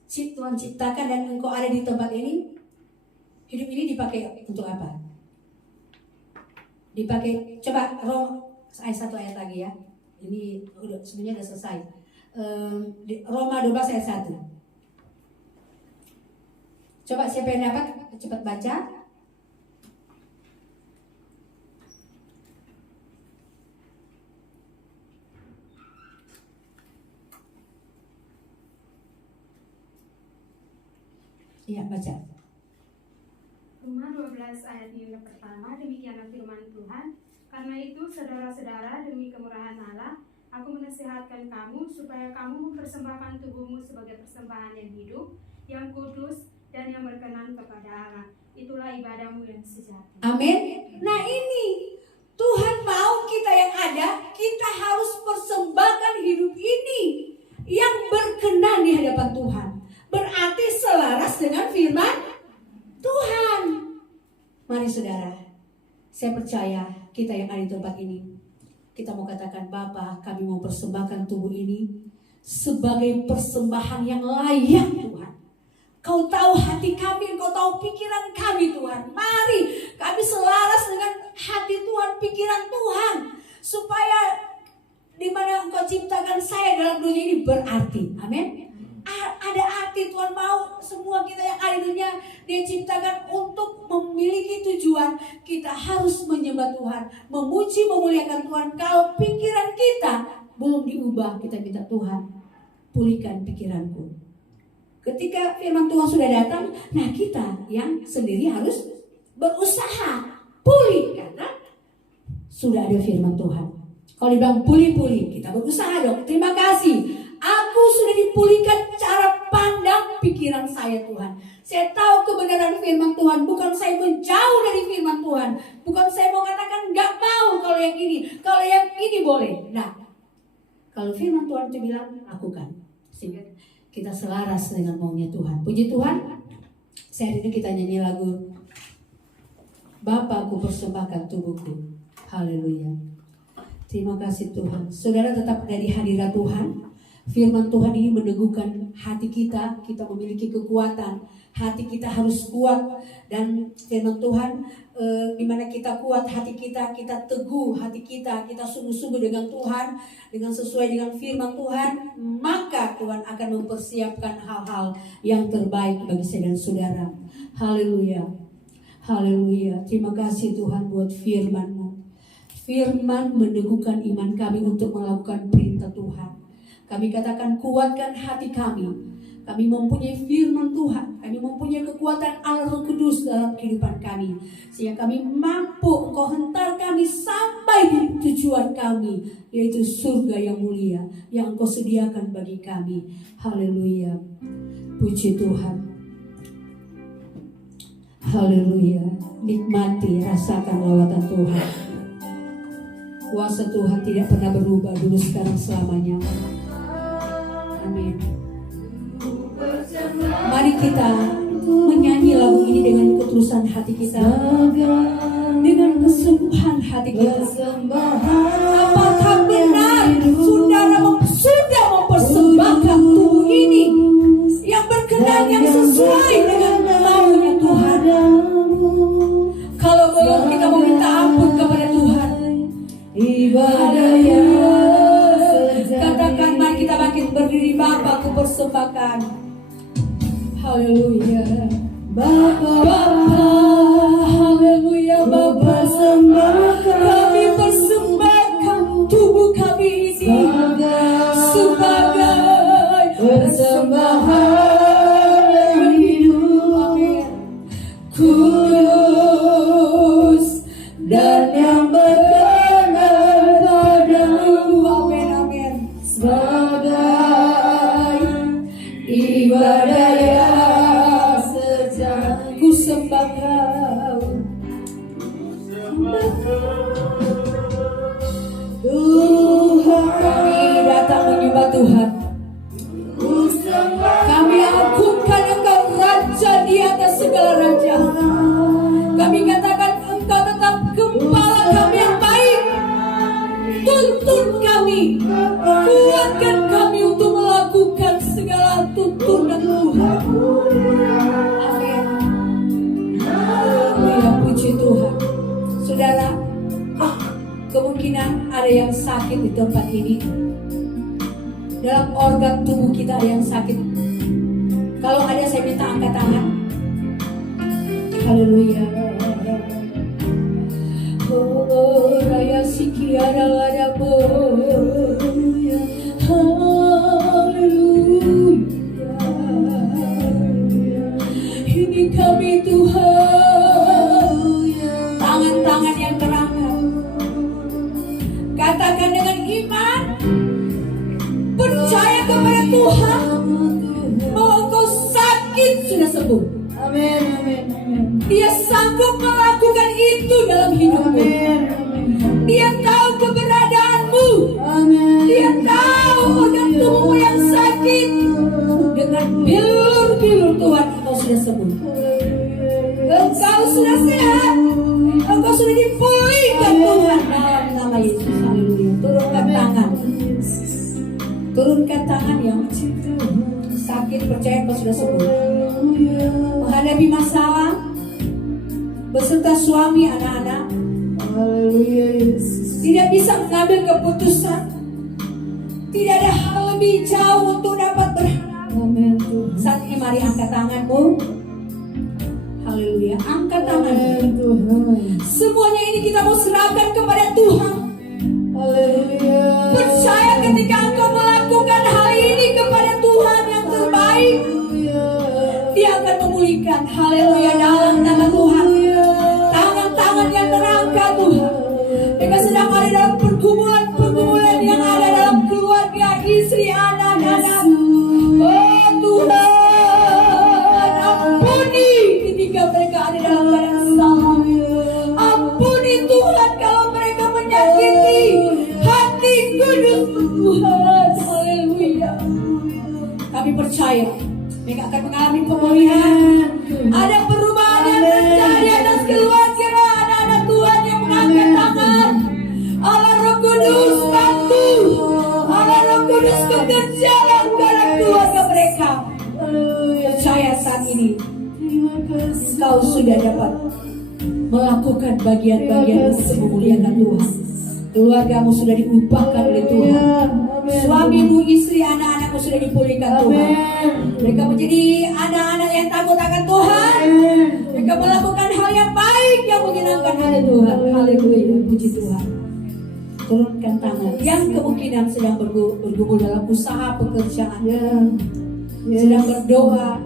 Tuhan ciptakan dan engkau ada di tempat ini. Hidup ini dipakai untuk apa? Dipakai, coba ayat 1 ayat lagi ya. Ini sebenarnya udah selesai. Roma 12 ayat 1. Coba siapa yang dapat cepat baca. Iya, baca. Roma 12 ayat yang pertama, demikianlah firman Tuhan. Karena itu, saudara-saudara, demi kemurahan Allah, aku menasihatkan kamu supaya kamu mempersembahkan tubuhmu sebagai persembahan yang hidup, yang kudus, dan yang berkenan kepada Allah. Itulah ibadahmu yang sejati. Amin. Nah, ini Tuhan mau kita yang ada, kita harus persembahkan hidup ini yang berkenan di hadapan Tuhan. Berarti selaras dengan firman Tuhan. Mari saudara, saya percaya kita yang ada di tempat ini, kita mau katakan, Bapa, kami mau persembahkan tubuh ini sebagai persembahan yang layak Tuhan. Kau tahu hati kami, Kau tahu pikiran kami Tuhan. Mari kami selaras dengan hati Tuhan, pikiran Tuhan, supaya di mana Engkau ciptakan saya dalam dunia ini berarti. Amin. Ada arti. Tuhan mau semua kita yang ada di dunia Dia ciptakan untuk memiliki tujuan. Kita harus menyembah Tuhan, memuji, memuliakan Tuhan. Kalau pikiran kita belum diubah, kita minta Tuhan, pulihkan pikiranku. Ketika firman Tuhan sudah datang, nah kita yang sendiri harus berusaha pulih, karena sudah ada firman Tuhan. Kalau dibilang pulih-pulih, kita berusaha dong. Terima kasih, aku sudah dipulihkan cara pandang pikiran saya Tuhan. Saya tahu kebenaran firman Tuhan. Bukan saya menjauh dari firman Tuhan. Bukan saya mau katakan gak mau kalau yang ini. Kalau yang ini boleh. Nah, kalau firman Tuhan itu bilang, lakukan. Sehingga kita selaras dengan maunya Tuhan. Puji Tuhan. Saya hari ini kita nyanyi lagu Bapa, aku persembahkan tubuhku. Haleluya. Terima kasih Tuhan. Saudara tetap ada di hadirat Tuhan. Firman Tuhan ini meneguhkan hati kita. Kita memiliki kekuatan. Hati kita harus kuat. Dan firman Tuhan, dimana kita kuat hati kita, kita teguh hati kita, kita sungguh-sungguh dengan Tuhan, dengan sesuai dengan firman Tuhan, maka Tuhan akan mempersiapkan hal-hal yang terbaik bagi saya dan saudara. Haleluya. Haleluya. Terima kasih Tuhan buat firman-Mu. Firman meneguhkan iman kami untuk melakukan perintah Tuhan. Kami katakan kuatkan hati kami. Kami mempunyai firman Tuhan. Kami mempunyai kekuatan Allah Roh Kudus dalam kehidupan kami. Sehingga kami mampu Engkau hentar kami sampai di tujuan kami. Yaitu surga yang mulia yang Engkau sediakan bagi kami. Haleluya. Puji Tuhan. Haleluya. Nikmati, rasakan lawatan Tuhan. Kuasa Tuhan tidak pernah berubah dulu, sekarang, selamanya. Amin. Mari kita menyanyi lagu ini dengan ketulusan hati kita, dengan kesungguhan hati kita. Apakah benar saudara sudah mempersembahkan tubuh ini yang berkenan, yang sesuai dengan maunya Tuhan? Kalau belum, kita mau minta ampun kepada Tuhan. Ibadah yang katakan, mari kita bangkit berdiri. Bapa, ku persembahkan. Haleluya. Bapa, haleluya. Bapa, kami persembahkan tubuh kami ini sebagai persembahan yang hidup, kudus dan yang berkenan padamu. Amin, amin. Sebagai ibadah yang sejati, ku sembah Kau Tuhan. Kami datang menyembah Tuhan. Kami agungkan Engkau, Raja di atas segala raja. Kami katakan Engkau tetap Gembala kami yang baik. Tuntun kami, kuatkan kami untuk melakukan segala tuntunan Tuhan. Amin. Haleluya, puji Tuhan. Saudara, kemungkinan ada yang sakit di tempat ini. Dalam organ tubuh kita ada yang sakit. Kalau ada, saya minta angkat tangan. Haleluya. Oh, raya sikiara ada boya. Haleluya. Ini kami Tuhan. Tangan-tangan yang terangkat. Katakan dengan iman, percaya kepada Tuhan bahwa engkau sakit sudah sembuh. Amin, amin, amin. Dia sanggup melakukan itu dalam hidupmu. Dia tahu keberadaanmu. Amin. Dia tahu organ tubuhmu yang sakit. Dengan bilur-bilur Tuhan engkau sudah sembuh. Engkau sudah sehat. Engkau sudah dipulihkan Tuhan dalam nama Yesus. Haleluya. Turunkan tangan. Turunkan tangan yang sakit, percaya engkau sudah sembuh. Menghadapi masalah beserta suami, anak-anak, tidak bisa mengambil keputusan, tidak ada hal lebih jauh untuk dapat berharap. Saat ini mari angkat tanganmu. Haleluya, angkat tanganmu. Semuanya ini kita mau serahkan kepada Tuhan. Haleluya. Percaya ketika engkau melakukan hal ini kepada Tuhan yang terbaik, Dia akan memulihkan. Haleluya, dalam nama Tuhan. Tangan-tangan yang terangkat Tuhan. Mereka sedang ada dalam pergumulan-pergumulan yang ada dalam keluarga, istri, anak-anak. Oh Tuhan, ampuni ketika mereka ada dalam keadaan salah. Ampuni Tuhan kalau mereka menyakiti hati kudus Tuhan. Haleluya. Kami percaya mereka akan mengalami pemulihan. Ada perubahan yang terjadi atas keluarga anak-anak Tuhan yang mengangkat tangan. Allah Roh Kudus bantu. Allah Roh Kudus bekerja dalam keluarga mereka. Percaya saat ini kau sudah dapat melakukan bagian-bagian untuk memuliakan Tuhan. Keluargamu sudah diubahkan oleh Tuhan. Suamimu, istri, anak-anakmu sudah dipulihkan Tuhan. Mereka menjadi anak-anak yang takut akan Tuhan. Mereka melakukan hal yang baik yang menyenangkan hati Tuhan. Haleluya, puji Tuhan. turunkan tangan. Yang kemungkinan sedang bergumul dalam usaha pekerjaan, sedang berdoa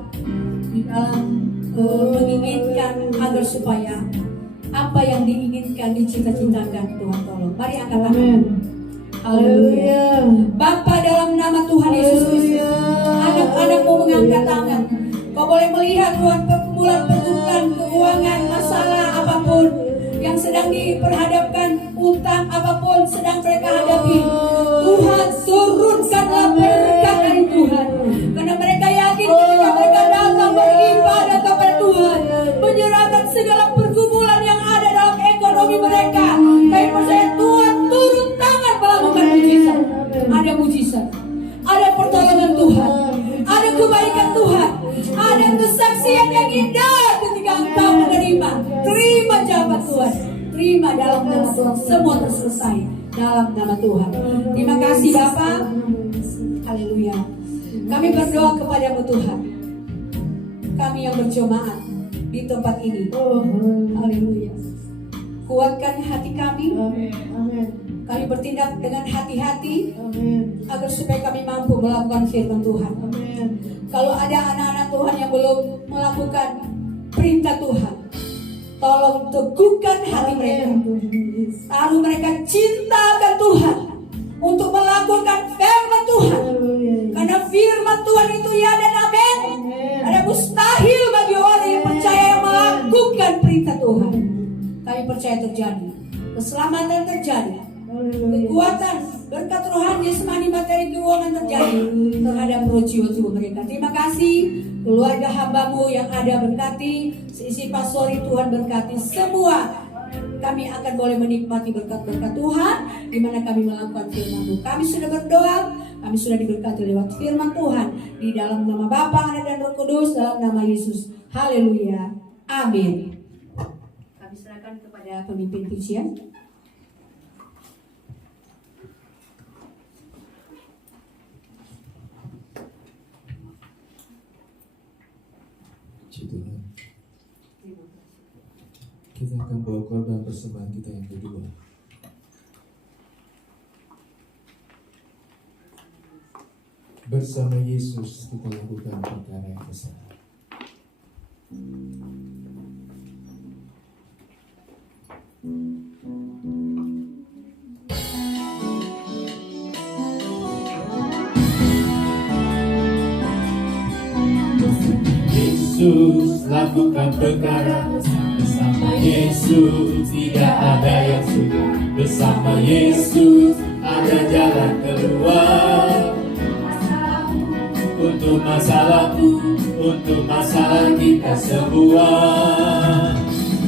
di dalam menginginkan agar supaya apa yang diinginkan, dicita-citakan, Tuhan tolong. Mari angkat tangan. Haleluya. Bapa, dalam nama Tuhan Yesus Kristus, anak-anakmu mengangkat tangan. Kau boleh melihat Tuhan pergumulan keuangan, masalah apapun yang sedang diperhadapkan, utang apapun sedang mereka hadapi. Tuhan, turunkanlah berkat dari Tuhan, karena mereka yakin ketika mereka datang beribadah kepada Tuhan, menyerahkan segala pergumulan yang ada dalam ekonomi mereka. Kami percaya Tuhan turun tangan melakukan mujizat. Ada mujizat, ada pertolongan Tuhan, ada kebaikan Tuhan, ada kesaksian yang indah ketika engkau menerima. Terima jawaban Tuhan, terima dalam nama Tuhan, semua terselesai dalam nama Tuhan. Terima kasih Bapa. Haleluya. Kami berdoa kepadamu Tuhan, kami yang berjemaat di tempat ini. Haleluya. Kuatkan hati kami. Kami bertindak dengan hati-hati agar supaya kami mampu melakukan firman Tuhan. Kalau ada anak-anak Tuhan yang belum melakukan perintah Tuhan, tolong teguhkan hati mereka. Taruh mereka cinta akan Tuhan untuk melakukan firman Tuhan. Karena firman Tuhan itu ya dan amin. Ada mustahil bagi orang yang percaya yang melakukan perintah Tuhan. Kami percaya terjadi keselamatan, terjadi kekuatan, berkat rohani, jasmani, materi, keuangan terjadi terhadap roh jiwa-jiwa mereka. Terima kasih keluarga hambamu yang ada, berkati seisi pastori, Tuhan berkati semua. Kami akan boleh menikmati berkat-berkat Tuhan di mana kami melakukan firman-Mu. Kami sudah berdoa, kami sudah diberkati lewat firman Tuhan di dalam nama Bapa, Anak dan Roh Kudus, dalam nama Yesus. Haleluya. Amin. Kami serahkan kepada pemimpin pujian. Tuhan, kita akan bawa korban persembahan kita yang kedua. Bersama Yesus kita lakukan perkara yang besar. Yesus lakukan perkara bersama Yesus, tidak ada yang suka. Bersama Yesus ada jalan keluar. Untuk masalahku, untuk masalah kita semua.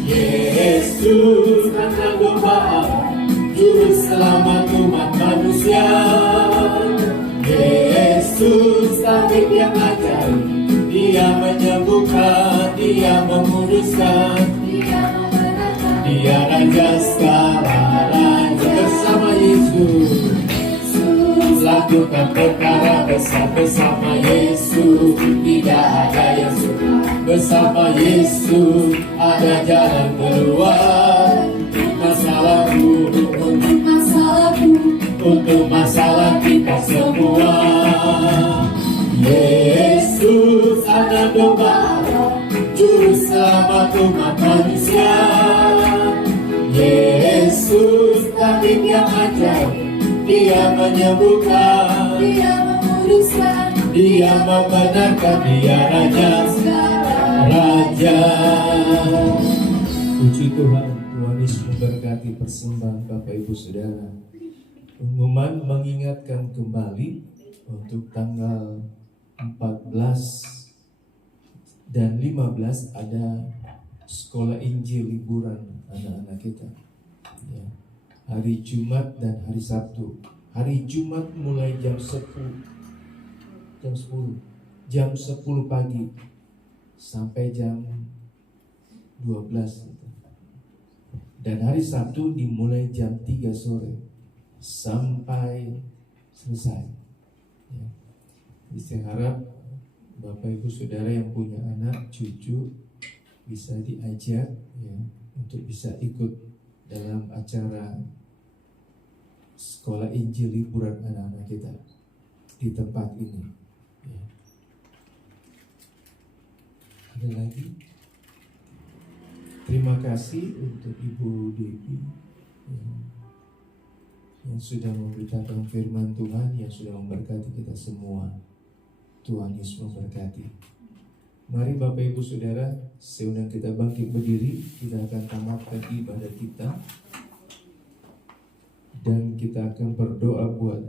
Yesus menanggung doa, juru selamat umat manusia. Yesus tabib yang ajaib, Dia menyembuhkan, Dia memuduskan, Dia Raja segala raja. Bersama Yesus lakukan perkara besar. Bersama Yesus tidak ada yang suka. Bersama Yesus ada jalan keluar. Untuk masalah kita semua. Yesus anak domba, juru selamat umat manusia. Yesus tabib yang ajaib, Dia menyembuhkan, Dia memuduskan, Dia membenarkan, Dia Raja Raja. Puji Tuhan, Tuhan Yesus memberkati persembahan Bapak Ibu Saudara. Pengumuman mengingatkan kembali untuk tanggal 14 dan 15 ada sekolah Injil liburan anak-anak kita ya. Hari Jumat dan hari Sabtu. Hari Jumat mulai jam 10 pagi sampai jam 12 gitu. Dan hari Sabtu dimulai jam 3 sore sampai selesai ya. Jadi saya harap Bapak Ibu Saudara yang punya anak, cucu bisa diajak ya untuk bisa ikut dalam acara sekolah Injil liburan anak-anak kita di tempat ini. Ya. Ada lagi? Terima kasih untuk Ibu Dewi yang sudah memberitakan firman Tuhan, yang sudah memberkati kita semua. Tuhan Yesus memberkati. Mari Bapak Ibu Saudara, saya undang kita bangkit berdiri. Kita akan tamatkan ibadah kita, dan kita akan berdoa buat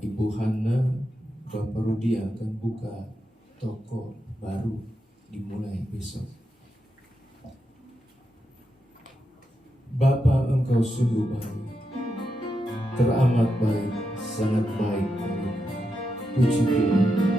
Ibu Hana. Bapak Rudi akan buka toko baru dimulai besok. Bapa, Engkau sungguh baik, teramat baik, sangat baik. Puji Tuhan.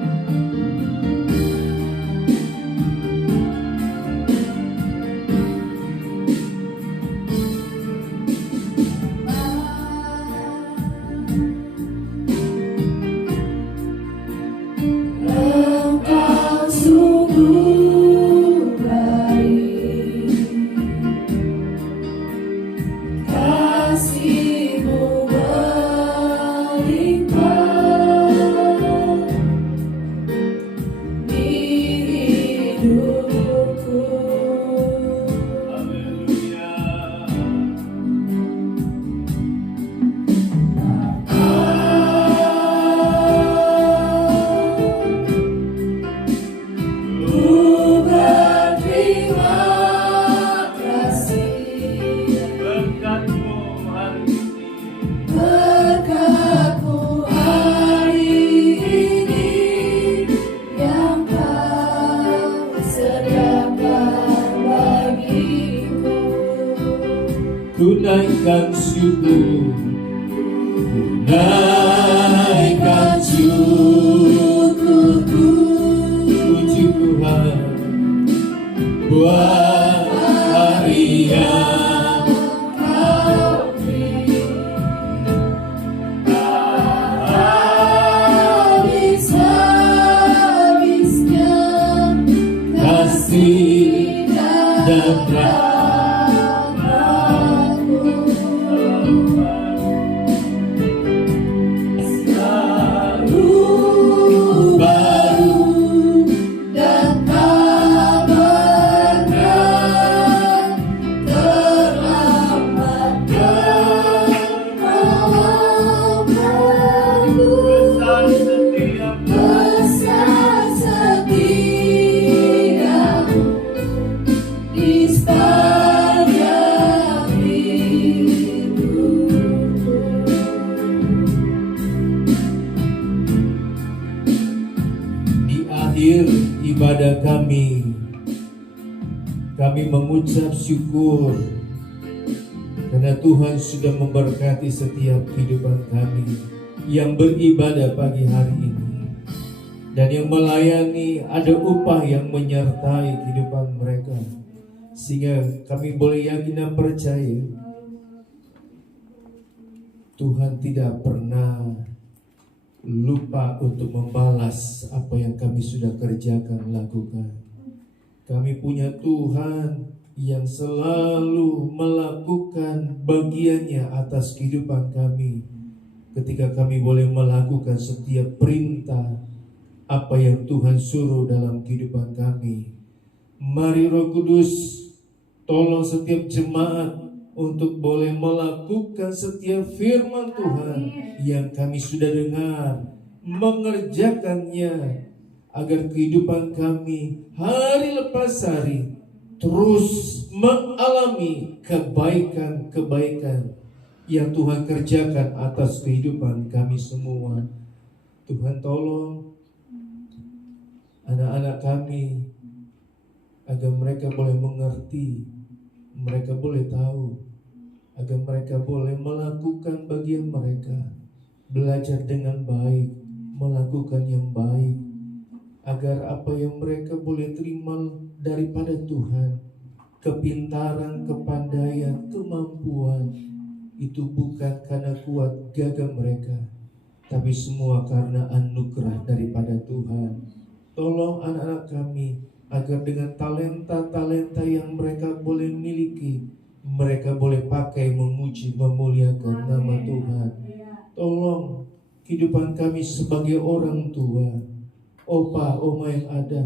Naikkan syukur, naikkan syukurku, puji Tuhan buat hari yang Kau beri. Habis-habisnya kasih dan ibadah kami mengucap syukur karena Tuhan sudah memberkati setiap kehidupan kami yang beribadah pagi hari ini, dan yang melayani ada upah yang menyertai kehidupan mereka, sehingga kami boleh yakin dan percaya Tuhan tidak pernah lupa untuk membalas apa yang kami sudah kerjakan, lakukan. Kami punya Tuhan yang selalu melakukan bagiannya atas kehidupan kami, ketika kami boleh melakukan setiap perintah apa yang Tuhan suruh dalam kehidupan kami. Mari Roh Kudus tolong setiap jemaat untuk boleh melakukan setiap firman Tuhan yang kami sudah dengar, mengerjakannya, agar kehidupan kami hari lepas hari terus mengalami kebaikan-kebaikan yang Tuhan kerjakan atas kehidupan kami semua. Tuhan tolong anak-anak kami agar mereka boleh mengerti, mereka boleh tahu, agar mereka boleh melakukan bagian mereka, belajar dengan baik, melakukan yang baik, agar apa yang mereka boleh terima daripada Tuhan, kepintaran, kepandaian, kemampuan, itu bukan karena kuat gagah mereka, tapi semua karena anugerah daripada Tuhan. Tolong anak-anak kami agar dengan talenta-talenta yang mereka boleh miliki, mereka boleh pakai memuji, memuliakan nama Tuhan. Tolong kehidupan kami sebagai orang tua, opa, oma yang ada,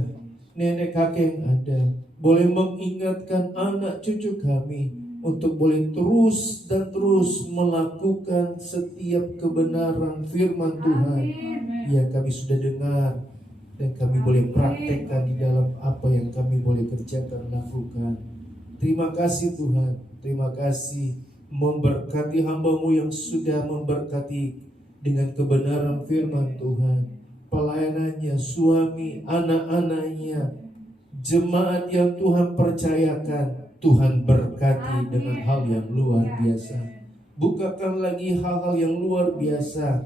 nenek kakek yang ada, boleh mengingatkan anak cucu kami untuk boleh terus dan terus melakukan setiap kebenaran firman Tuhan yang kami sudah dengar, dan kami boleh praktekkan di dalam apa yang kami boleh kerjakan, lakukan. Terima kasih Tuhan, terima kasih memberkati hamba-Mu yang sudah memberkati dengan kebenaran firman Tuhan, pelayanannya, suami, anak-anaknya, jemaat yang Tuhan percayakan. Tuhan berkati dengan hal yang luar biasa. Bukakan lagi hal-hal yang luar biasa,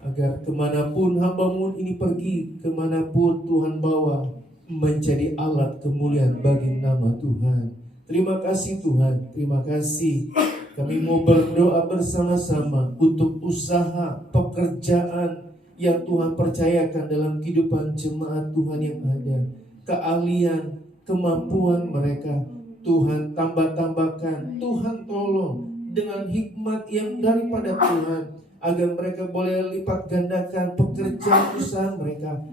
agar kemanapun hamba-Mu ini pergi, kemanapun Tuhan bawa, menjadi alat kemuliaan bagi nama Tuhan. Terima kasih Tuhan, terima kasih. Kami mau berdoa bersama-sama untuk usaha, pekerjaan yang Tuhan percayakan dalam kehidupan jemaat Tuhan yang ada. Keahlian, kemampuan mereka, Tuhan tambah-tambahkan, Tuhan tolong dengan hikmat yang daripada Tuhan, agar mereka boleh lipat gandakan pekerjaan usaha mereka.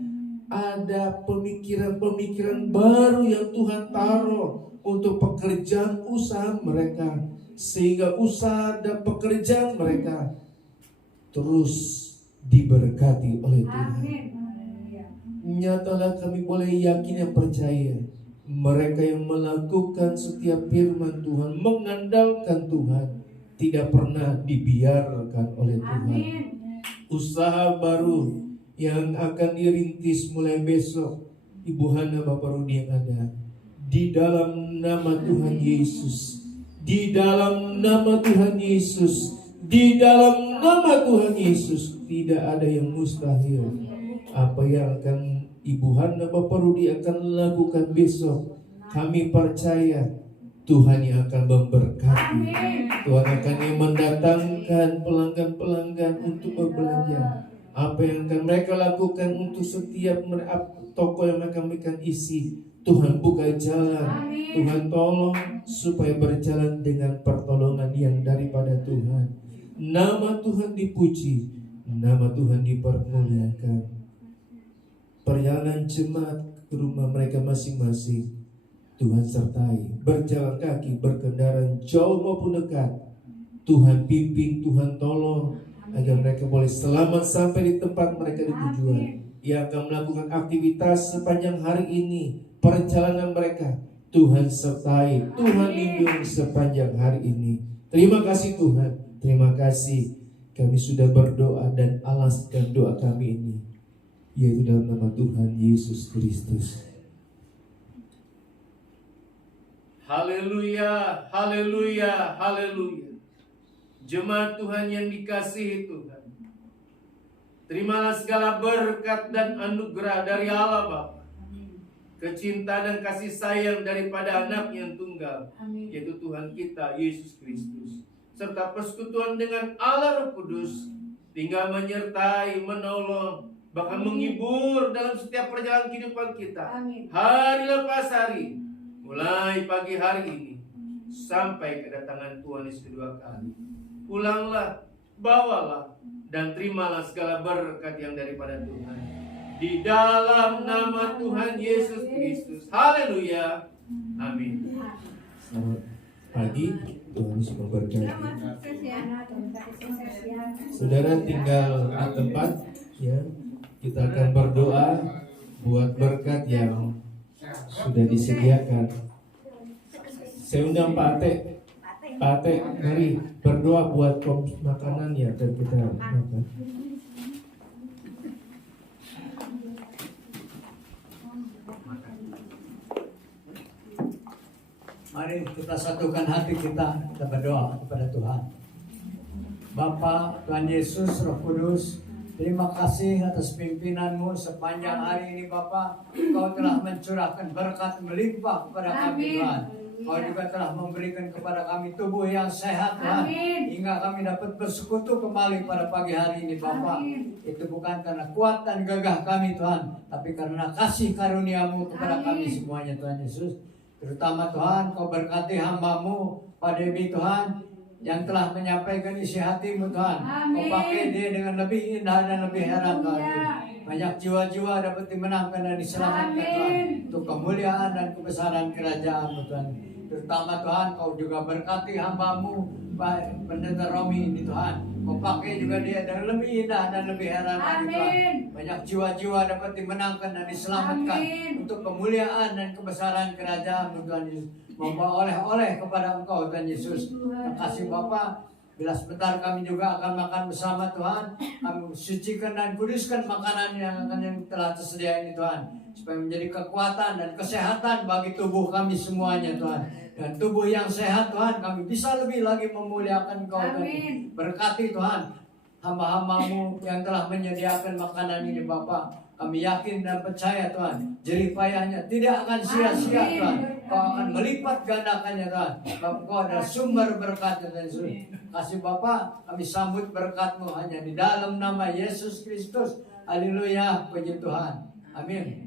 Ada pemikiran-pemikiran baru yang Tuhan taruh untuk pekerjaan usaha mereka, sehingga usaha dan pekerjaan mereka terus diberkati oleh Tuhan. Nyatalah kami boleh yakin dan percaya, mereka yang melakukan setiap firman Tuhan, mengandalkan Tuhan, tidak pernah dibiarkan oleh Tuhan. Usaha baru yang akan dirintis mulai besok, Ibu Hana, Bapak Rudi yang ada, di dalam nama Tuhan Yesus, di dalam nama Tuhan Yesus, di dalam nama Tuhan Yesus, tidak ada yang mustahil. Apa yang akan Ibu Hana, Bapak Rudi akan lakukan besok, kami percaya Tuhan yang akan memberkati. Tuhan akan yang mendatangkan pelanggan-pelanggan untuk berbelanja. Apa yang akan mereka lakukan untuk setiap toko yang mereka berikan isi, Tuhan buka jalan. Tuhan tolong supaya berjalan dengan pertolongan yang daripada Tuhan. Nama Tuhan dipuji, nama Tuhan dipermuliakan. Perjalanan jemaat ke rumah mereka masing-masing, Tuhan sertai. Berjalan kaki, berkendara jauh maupun dekat, Tuhan pimpin, Tuhan tolong, agar mereka boleh selamat sampai di tempat mereka di tujuan. Yang akan melakukan aktivitas sepanjang hari ini, perjalanan mereka, Tuhan sertai, Tuhan lindungi sepanjang hari ini. Terima kasih Tuhan, terima kasih. Kami sudah berdoa dan alaskan doa kami ini, yaitu dalam nama Tuhan Yesus Kristus. Haleluya, haleluya, haleluya. Jemaat Tuhan yang dikasihi Tuhan, terimalah segala berkat dan anugerah dari Allah Bapa, kecintaan dan kasih sayang daripada anak yang tunggal, yaitu Tuhan kita Yesus Kristus, serta persekutuan dengan Allah Roh Kudus, tinggal menyertai, menolong, bahkan menghibur dalam setiap perjalanan kehidupan kita, hari lepas hari, mulai pagi hari ini sampai kedatangan Tuhan Yesus kedua kali. Pulanglah, bawalah, dan terimalah segala berkat yang daripada Tuhan, di dalam nama Tuhan Yesus Kristus. Haleluya, amin. Selamat pagi, Tuhan Yesus memberkati. Saudara tinggal di tempat, ya. Kita akan berdoa buat berkat yang sudah disediakan. Saya undang Pak Ate. Pak Ate, mari berdoa buat makanannya dan kita makan. Mari kita satukan hati kita berdoa kepada Tuhan. Bapa, Tuhan Yesus, Roh Kudus, terima kasih atas pimpinan-Mu sepanjang hari ini Bapa. Engkau telah mencurahkan berkat melimpah kepada kami Tuhan. Kau juga telah memberikan kepada kami tubuh yang sehat Tuhan, hingga kami dapat bersekutu kembali pada pagi hari ini Bapa. Itu bukan karena kuat dan gagah kami Tuhan, tapi karena kasih karunia-Mu kepada kami semuanya Tuhan Yesus. Terutama Tuhan, Kau berkati hamba-Mu Pak Dewi Tuhan, yang telah menyampaikan isi hatimu Tuhan. Kau pakai dia dengan lebih indah dan lebih heran Tuhan. Banyak jiwa-jiwa dapat dimenangkan dan diselamatkan Tuhan. Untuk kemuliaan dan kebesaran kerajaan-Mu Tuhan. Terutama Tuhan, Kau juga berkati hamba-Mu Pak Pendeta Romi ini Tuhan. Kau pakai juga dia dan lebih indah dan lebih heran lagi Tuhan. Banyak jiwa-jiwa dapat dimenangkan dan diselamatkan. Untuk kemuliaan dan kebesaran kerajaan-Mu Tuhan Yesus. Membawa oleh-oleh kepada Engkau Tuhan Yesus. Terima kasih Bapa. Bila sebentar kami juga akan makan bersama Tuhan, kami sucikan dan kuduskan makanan yang telah tersedia ini Tuhan, supaya menjadi kekuatan dan kesehatan bagi tubuh kami semuanya Tuhan. Dan tubuh yang sehat Tuhan, kami bisa lebih lagi memuliakan Engkau Tuhan. Berkati Tuhan hamba-hamba-Mu yang telah menyediakan makanan ini Bapa. Kami yakin dan percaya Tuhan, jerih payahnya tidak akan sia-sia Tuhan. Kau akan melipat gandakannya Tuhan. Kau adalah sumber berkat Tuhan Yesus. Kasih Bapa, kami sambut berkat-Mu hanya di dalam nama Yesus Kristus. Haleluya, puji Tuhan. Amin.